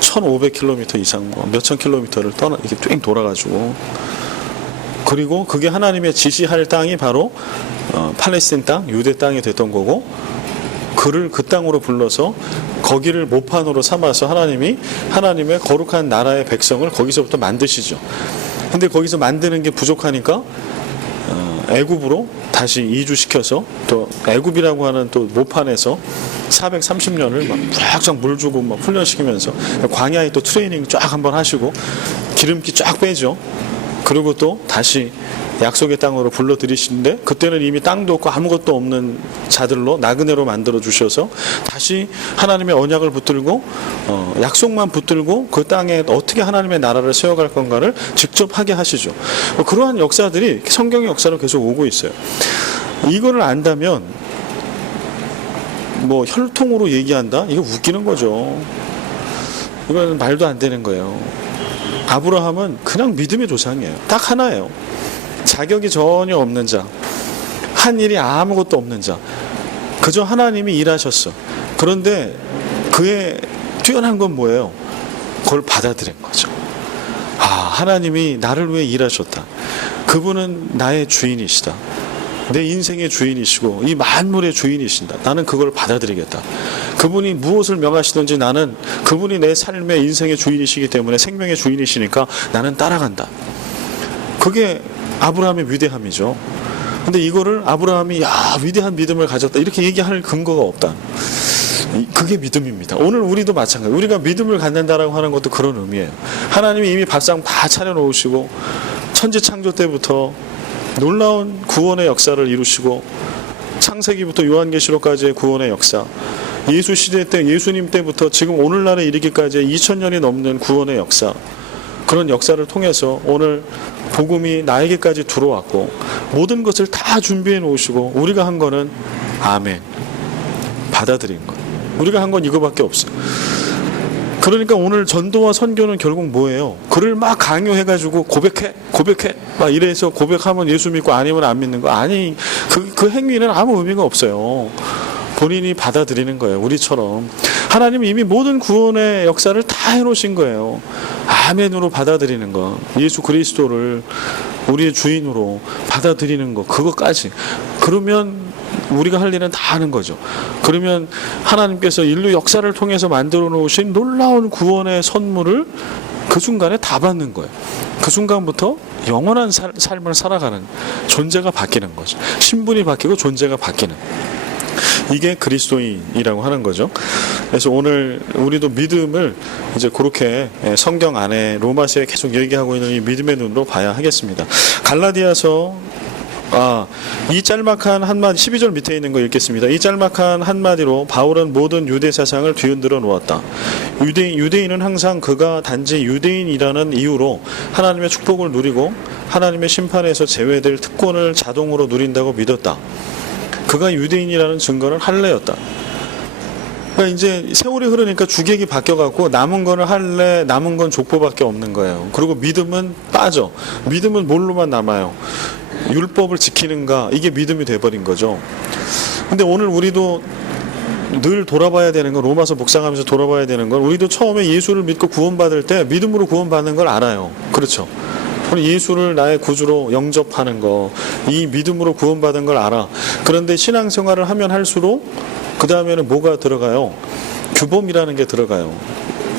1500km 이상 몇천 킬로미터를 떠나 이렇게 쭉 돌아가지고, 그리고 그게 하나님의 지시할 땅이 바로 팔레스틴 땅, 유대 땅이 됐던 거고, 그를 그 땅으로 불러서 거기를 모판으로 삼아서 하나님이 하나님의 거룩한 나라의 백성을 거기서부터 만드시죠. 근데 거기서 만드는 게 부족하니까 애굽으로 다시 이주시켜서, 또 애굽이라고 하는 또 모판에서 430년을 막 쫙쫙 물 주고 막 훈련시키면서 광야에 또 트레이닝 쫙 한번 하시고 기름기 쫙 빼죠. 그리고 또 다시 약속의 땅으로 불러들이시는데, 그때는 이미 땅도 없고 아무것도 없는 자들로 나그네로 만들어 주셔서 다시 하나님의 언약을 붙들고 약속만 붙들고 그 땅에 어떻게 하나님의 나라를 세워갈 건가를 직접 하게 하시죠. 그러한 역사들이 성경의 역사로 계속 오고 있어요. 이거를 안다면 뭐 혈통으로 얘기한다? 이거 웃기는 거죠. 이건 말도 안 되는 거예요. 아브라함은 그냥 믿음의 조상이에요. 딱 하나예요. 자격이 전혀 없는 자, 한 일이 아무것도 없는 자, 그저 하나님이 일하셨어. 그런데 그의 뛰어난 건 뭐예요? 그걸 받아들인 거죠. 아, 하나님이 나를 위해 일하셨다. 그분은 나의 주인이시다. 내 인생의 주인이시고 이 만물의 주인이신다. 나는 그걸 받아들이겠다. 그분이 무엇을 명하시든지 나는 그분이 내 삶의 인생의 주인이시기 때문에, 생명의 주인이시니까 나는 따라간다. 그게 아브라함의 위대함이죠. 근데 이거를 아브라함이 위대한 믿음을 가졌다 이렇게 얘기할 근거가 없다. 그게 믿음입니다. 오늘 우리도 마찬가지. 우리가 믿음을 갖는다라고 하는 것도 그런 의미예요. 하나님이 이미 밥상 다 차려놓으시고 천지 창조 때부터 놀라운 구원의 역사를 이루시고, 창세기부터 요한계시록까지의 구원의 역사, 예수 시대 때 예수님 때부터 지금 오늘날에 이르기까지 2000년이 넘는 구원의 역사, 그런 역사를 통해서 오늘 복음이 나에게까지 들어왔고 모든 것을 다 준비해 놓으시고, 우리가 한 거는 아멘, 받아들인 것. 우리가 한 건 이거밖에 없어. 그러니까 오늘 전도와 선교는 결국 뭐예요? 그를 막 강요해가지고 고백해 막 이래서 고백하면 예수 믿고 아니면 안 믿는 거. 아니, 그 행위는 아무 의미가 없어요. 본인이 받아들이는 거예요. 우리처럼 하나님이 이미 모든 구원의 역사를 다 해놓으신 거예요. 아멘으로 받아들이는 거, 예수 그리스도를 우리의 주인으로 받아들이는 거, 그것까지. 그러면 우리가 할 일은 다 하는 거죠. 그러면 하나님께서 인류 역사를 통해서 만들어 놓으신 놀라운 구원의 선물을 그 순간에 다 받는 거예요. 그 순간부터 영원한 삶을 살아가는 존재가 바뀌는 거죠. 신분이 바뀌고 존재가 바뀌는, 이게 그리스도인이라고 하는 거죠. 그래서 오늘 우리도 믿음을 이제 그렇게 성경 안에 로마서에 계속 얘기하고 있는 이 믿음의 눈으로 봐야 하겠습니다. 갈라디아서 이 짤막한 한마디, 12절 밑에 있는 거 읽겠습니다. 이 짤막한 한마디로 바울은 모든 유대 사상을 뒤흔들어 놓았다. 유대인은 항상 그가 단지 유대인이라는 이유로 하나님의 축복을 누리고 하나님의 심판에서 제외될 특권을 자동으로 누린다고 믿었다. 그가 유대인이라는 증거는 할례였다. 그러니까 이제 세월이 흐르니까 주객이 바뀌어갖고 남은 거는 할례, 남은 건 족보밖에 없는 거예요. 그리고 믿음은 빠져. 믿음은 뭘로만 남아요? 율법을 지키는가, 이게 믿음이 돼버린 거죠. 근데 오늘 우리도 늘 돌아봐야 되는 건, 로마서 묵상하면서 돌아봐야 되는 건, 우리도 처음에 예수를 믿고 구원받을 때 믿음으로 구원받는 걸 알아요. 그렇죠? 우리 예수를 나의 구주로 영접하는 거, 이 믿음으로 구원받은 걸 알아. 그런데 신앙생활을 하면 할수록 그 다음에는 뭐가 들어가요? 규범이라는 게 들어가요.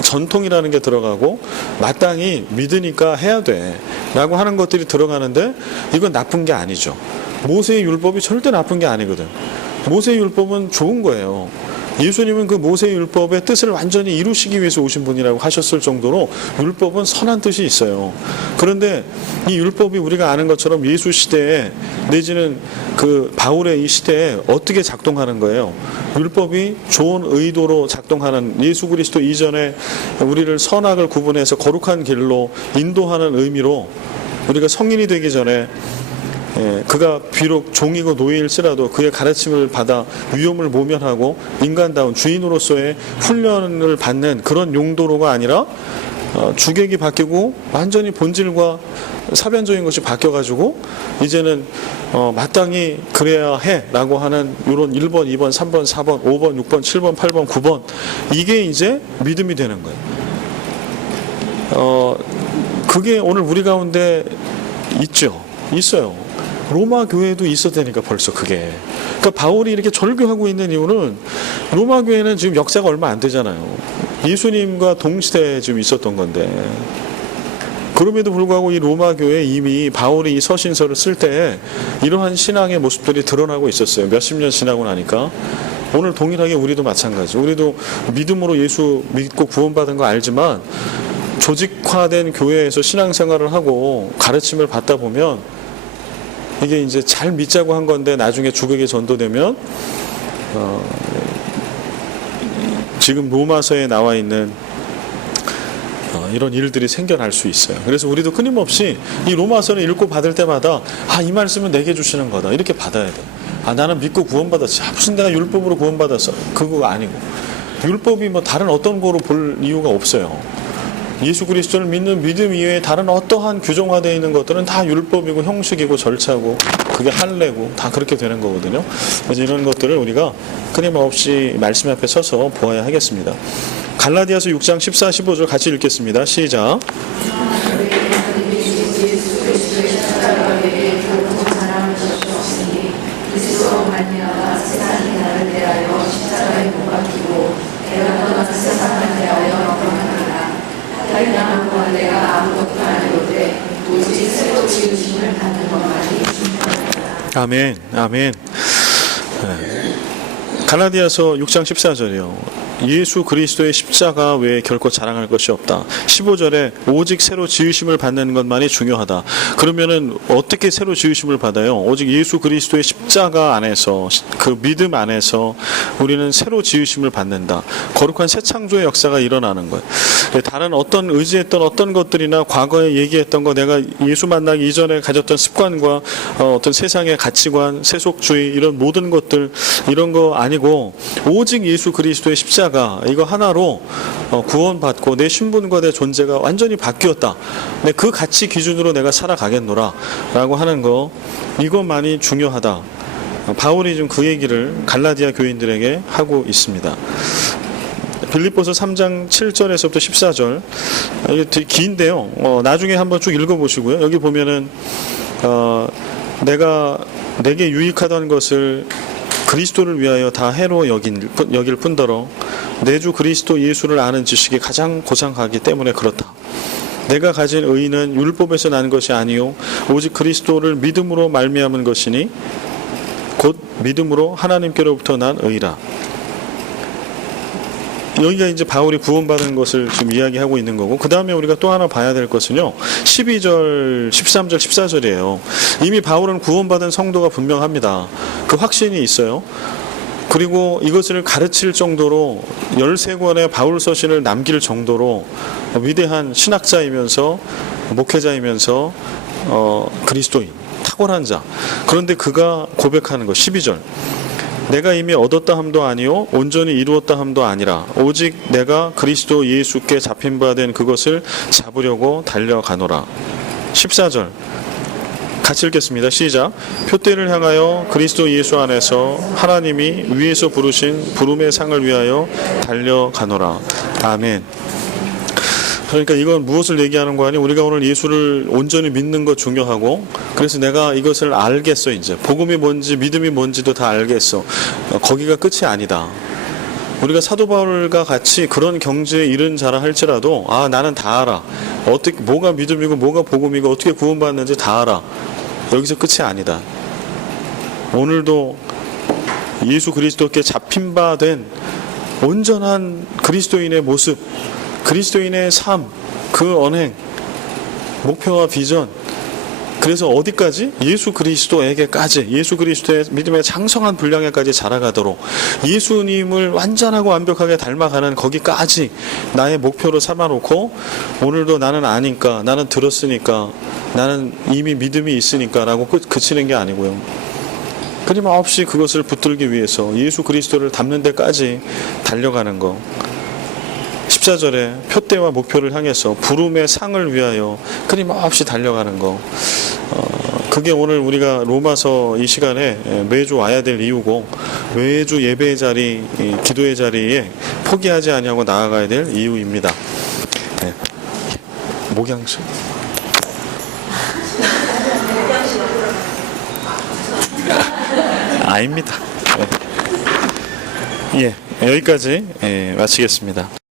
전통이라는 게 들어가고, 마땅히 믿으니까 해야 돼 라고 하는 것들이 들어가는데, 이건 나쁜 게 아니죠. 모세의 율법이 절대 나쁜 게 아니거든. 모세의 율법은 좋은 거예요. 예수님은 그 모세의 율법의 뜻을 완전히 이루시기 위해서 오신 분이라고 하셨을 정도로 율법은 선한 뜻이 있어요. 그런데 이 율법이 우리가 아는 것처럼 예수 시대에 내지는 그 바울의 이 시대에 어떻게 작동하는 거예요? 율법이 좋은 의도로 작동하는, 예수 그리스도 이전에 우리를 선악을 구분해서 거룩한 길로 인도하는 의미로 우리가 성인이 되기 전에 그가 비록 종이고 노예일지라도 그의 가르침을 받아 위험을 모면하고 인간다운 주인으로서의 훈련을 받는 그런 용도로가 아니라 주객이 바뀌고 완전히 본질과 사변적인 것이 바뀌어가지고 이제는 마땅히 그래야 해라고 하는 이런 1번, 2번, 3번, 4번, 5번, 6번, 7번, 8번, 9번 이게 이제 믿음이 되는 거예요. 그게 오늘 우리 가운데 있어요. 로마 교회도 있었다니까 벌써 그게. 그러니까 바울이 이렇게 절규하고 있는 이유는 로마 교회는 지금 역사가 얼마 안 되잖아요. 예수님과 동시대에 지금 있었던 건데. 그럼에도 불구하고 이 로마 교회에 이미 바울이 이 서신서를 쓸 때 이러한 신앙의 모습들이 드러나고 있었어요. 몇십 년 지나고 나니까. 오늘 동일하게 우리도 마찬가지. 우리도 믿음으로 예수 믿고 구원받은 거 알지만 조직화된 교회에서 신앙생활을 하고 가르침을 받다 보면 이게 이제 잘 믿자고 한 건데 나중에 주객에 전도되면 지금 로마서에 나와 있는 이런 일들이 생겨날 수 있어요. 그래서 우리도 끊임없이 이 로마서를 읽고 받을 때마다 이 말씀은 내게 주시는 거다 이렇게 받아야 돼. 나는 믿고 구원받았지. 무슨 내가 율법으로 구원받았어. 그거 아니고 율법이 뭐 다른 어떤 거로 볼 이유가 없어요. 예수 그리스도를 믿는 믿음 이외에 다른 어떠한 규정화되어 있는 것들은 다 율법이고 형식이고 절차고 그게 할례고 다 그렇게 되는 거거든요. 그래서 이런 것들을 우리가 끊임없이 말씀 앞에 서서 보아야 하겠습니다. 갈라디아서 6장 14, 15절 같이 읽겠습니다. 시작. 아멘, 아멘. 갈라디아서 6장 14절이요. 예수 그리스도의 십자가 외에 결코 자랑할 것이 없다. 15절에 오직 새로 지으심을 받는 것만이 중요하다. 그러면은 어떻게 새로 지으심을 받아요? 오직 예수 그리스도의 십자가 안에서, 그 믿음 안에서 우리는 새로 지으심을 받는다. 거룩한 새 창조의 역사가 일어나는 거예요. 다른 어떤 의지했던 어떤 것들이나 과거에 얘기했던 거, 내가 예수 만나기 이전에 가졌던 습관과 어떤 세상의 가치관, 세속주의 이런 모든 것들 이런 거 아니고 오직 예수 그리스도의 십자가 이거 하나로 구원받고 내 신분과 내 존재가 완전히 바뀌었다. 그 가치 기준으로 내가 살아가겠노라 라고 하는 거, 이것만이 중요하다. 바울이 좀 그 얘기를 갈라디아 교인들에게 하고 있습니다. 빌립보서 3장 7절에서부터 14절, 이게 되게 긴데요. 나중에 한번 쭉 읽어보시고요. 여기 보면은 내가 내게 유익하던 것을 그리스도를 위하여 다 해로 여길 뿐더러 내 주 그리스도 예수를 아는 지식이 가장 고상하기 때문에 그렇다. 내가 가진 의는 율법에서 난 것이 아니요 오직 그리스도를 믿음으로 말미암은 것이니 곧 믿음으로 하나님께로부터 난 의라. 여기가 이제 바울이 구원받은 것을 지금 이야기하고 있는 거고, 그 다음에 우리가 또 하나 봐야 될 것은요 12절, 13절, 14절이에요. 이미 바울은 구원받은 성도가 분명합니다. 그 확신이 있어요. 그리고 이것을 가르칠 정도로 13권의 바울 서신을 남길 정도로 위대한 신학자이면서 목회자이면서 그리스도인, 탁월한 자. 그런데 그가 고백하는 것 12절, 내가 이미 얻었다 함도 아니요 온전히 이루었다 함도 아니라 오직 내가 그리스도 예수께 잡힌 바 된 그것을 잡으려고 달려가노라. 14절 같이 읽겠습니다. 시작. 표대를 향하여 그리스도 예수 안에서 하나님이 위에서 부르신 부름의 상을 위하여 달려가노라. 아멘. 그러니까 이건 무엇을 얘기하는 거 아니? 우리가 오늘 예수를 온전히 믿는 거 중요하고, 그래서 내가 이것을 알겠어. 이제 복음이 뭔지 믿음이 뭔지도 다 알겠어. 거기가 끝이 아니다. 우리가 사도 바울과 같이 그런 경지에 이른 자라 할지라도 나는 다 알아. 어떻게 뭐가 믿음이고 뭐가 복음이고 어떻게 구원받는지 다 알아. 여기서 끝이 아니다. 오늘도 예수 그리스도께 잡힌 바 된 온전한 그리스도인의 모습, 그리스도인의 삶, 그 언행, 목표와 비전, 그래서 어디까지? 예수 그리스도에게까지, 예수 그리스도의 믿음의 장성한 분량에까지 자라가도록 예수님을 완전하고 완벽하게 닮아가는 거기까지 나의 목표로 삼아놓고, 오늘도 나는 아니까, 나는 들었으니까, 나는 이미 믿음이 있으니까 라고 그치는 게 아니고요. 끊임없이 그것을 붙들기 위해서 예수 그리스도를 닮는 데까지 달려가는 거. 14절에 표대와 목표를 향해서 부름의 상을 위하여 끊임없이 달려가는 거. 그게 오늘 우리가 로마서 이 시간에 매주 와야 될 이유고, 매주 예배의 자리, 기도의 자리에 포기하지 아니하고 나아가야 될 이유입니다. 네. 목양식. 아닙니다. 네. 예, 여기까지 마치겠습니다.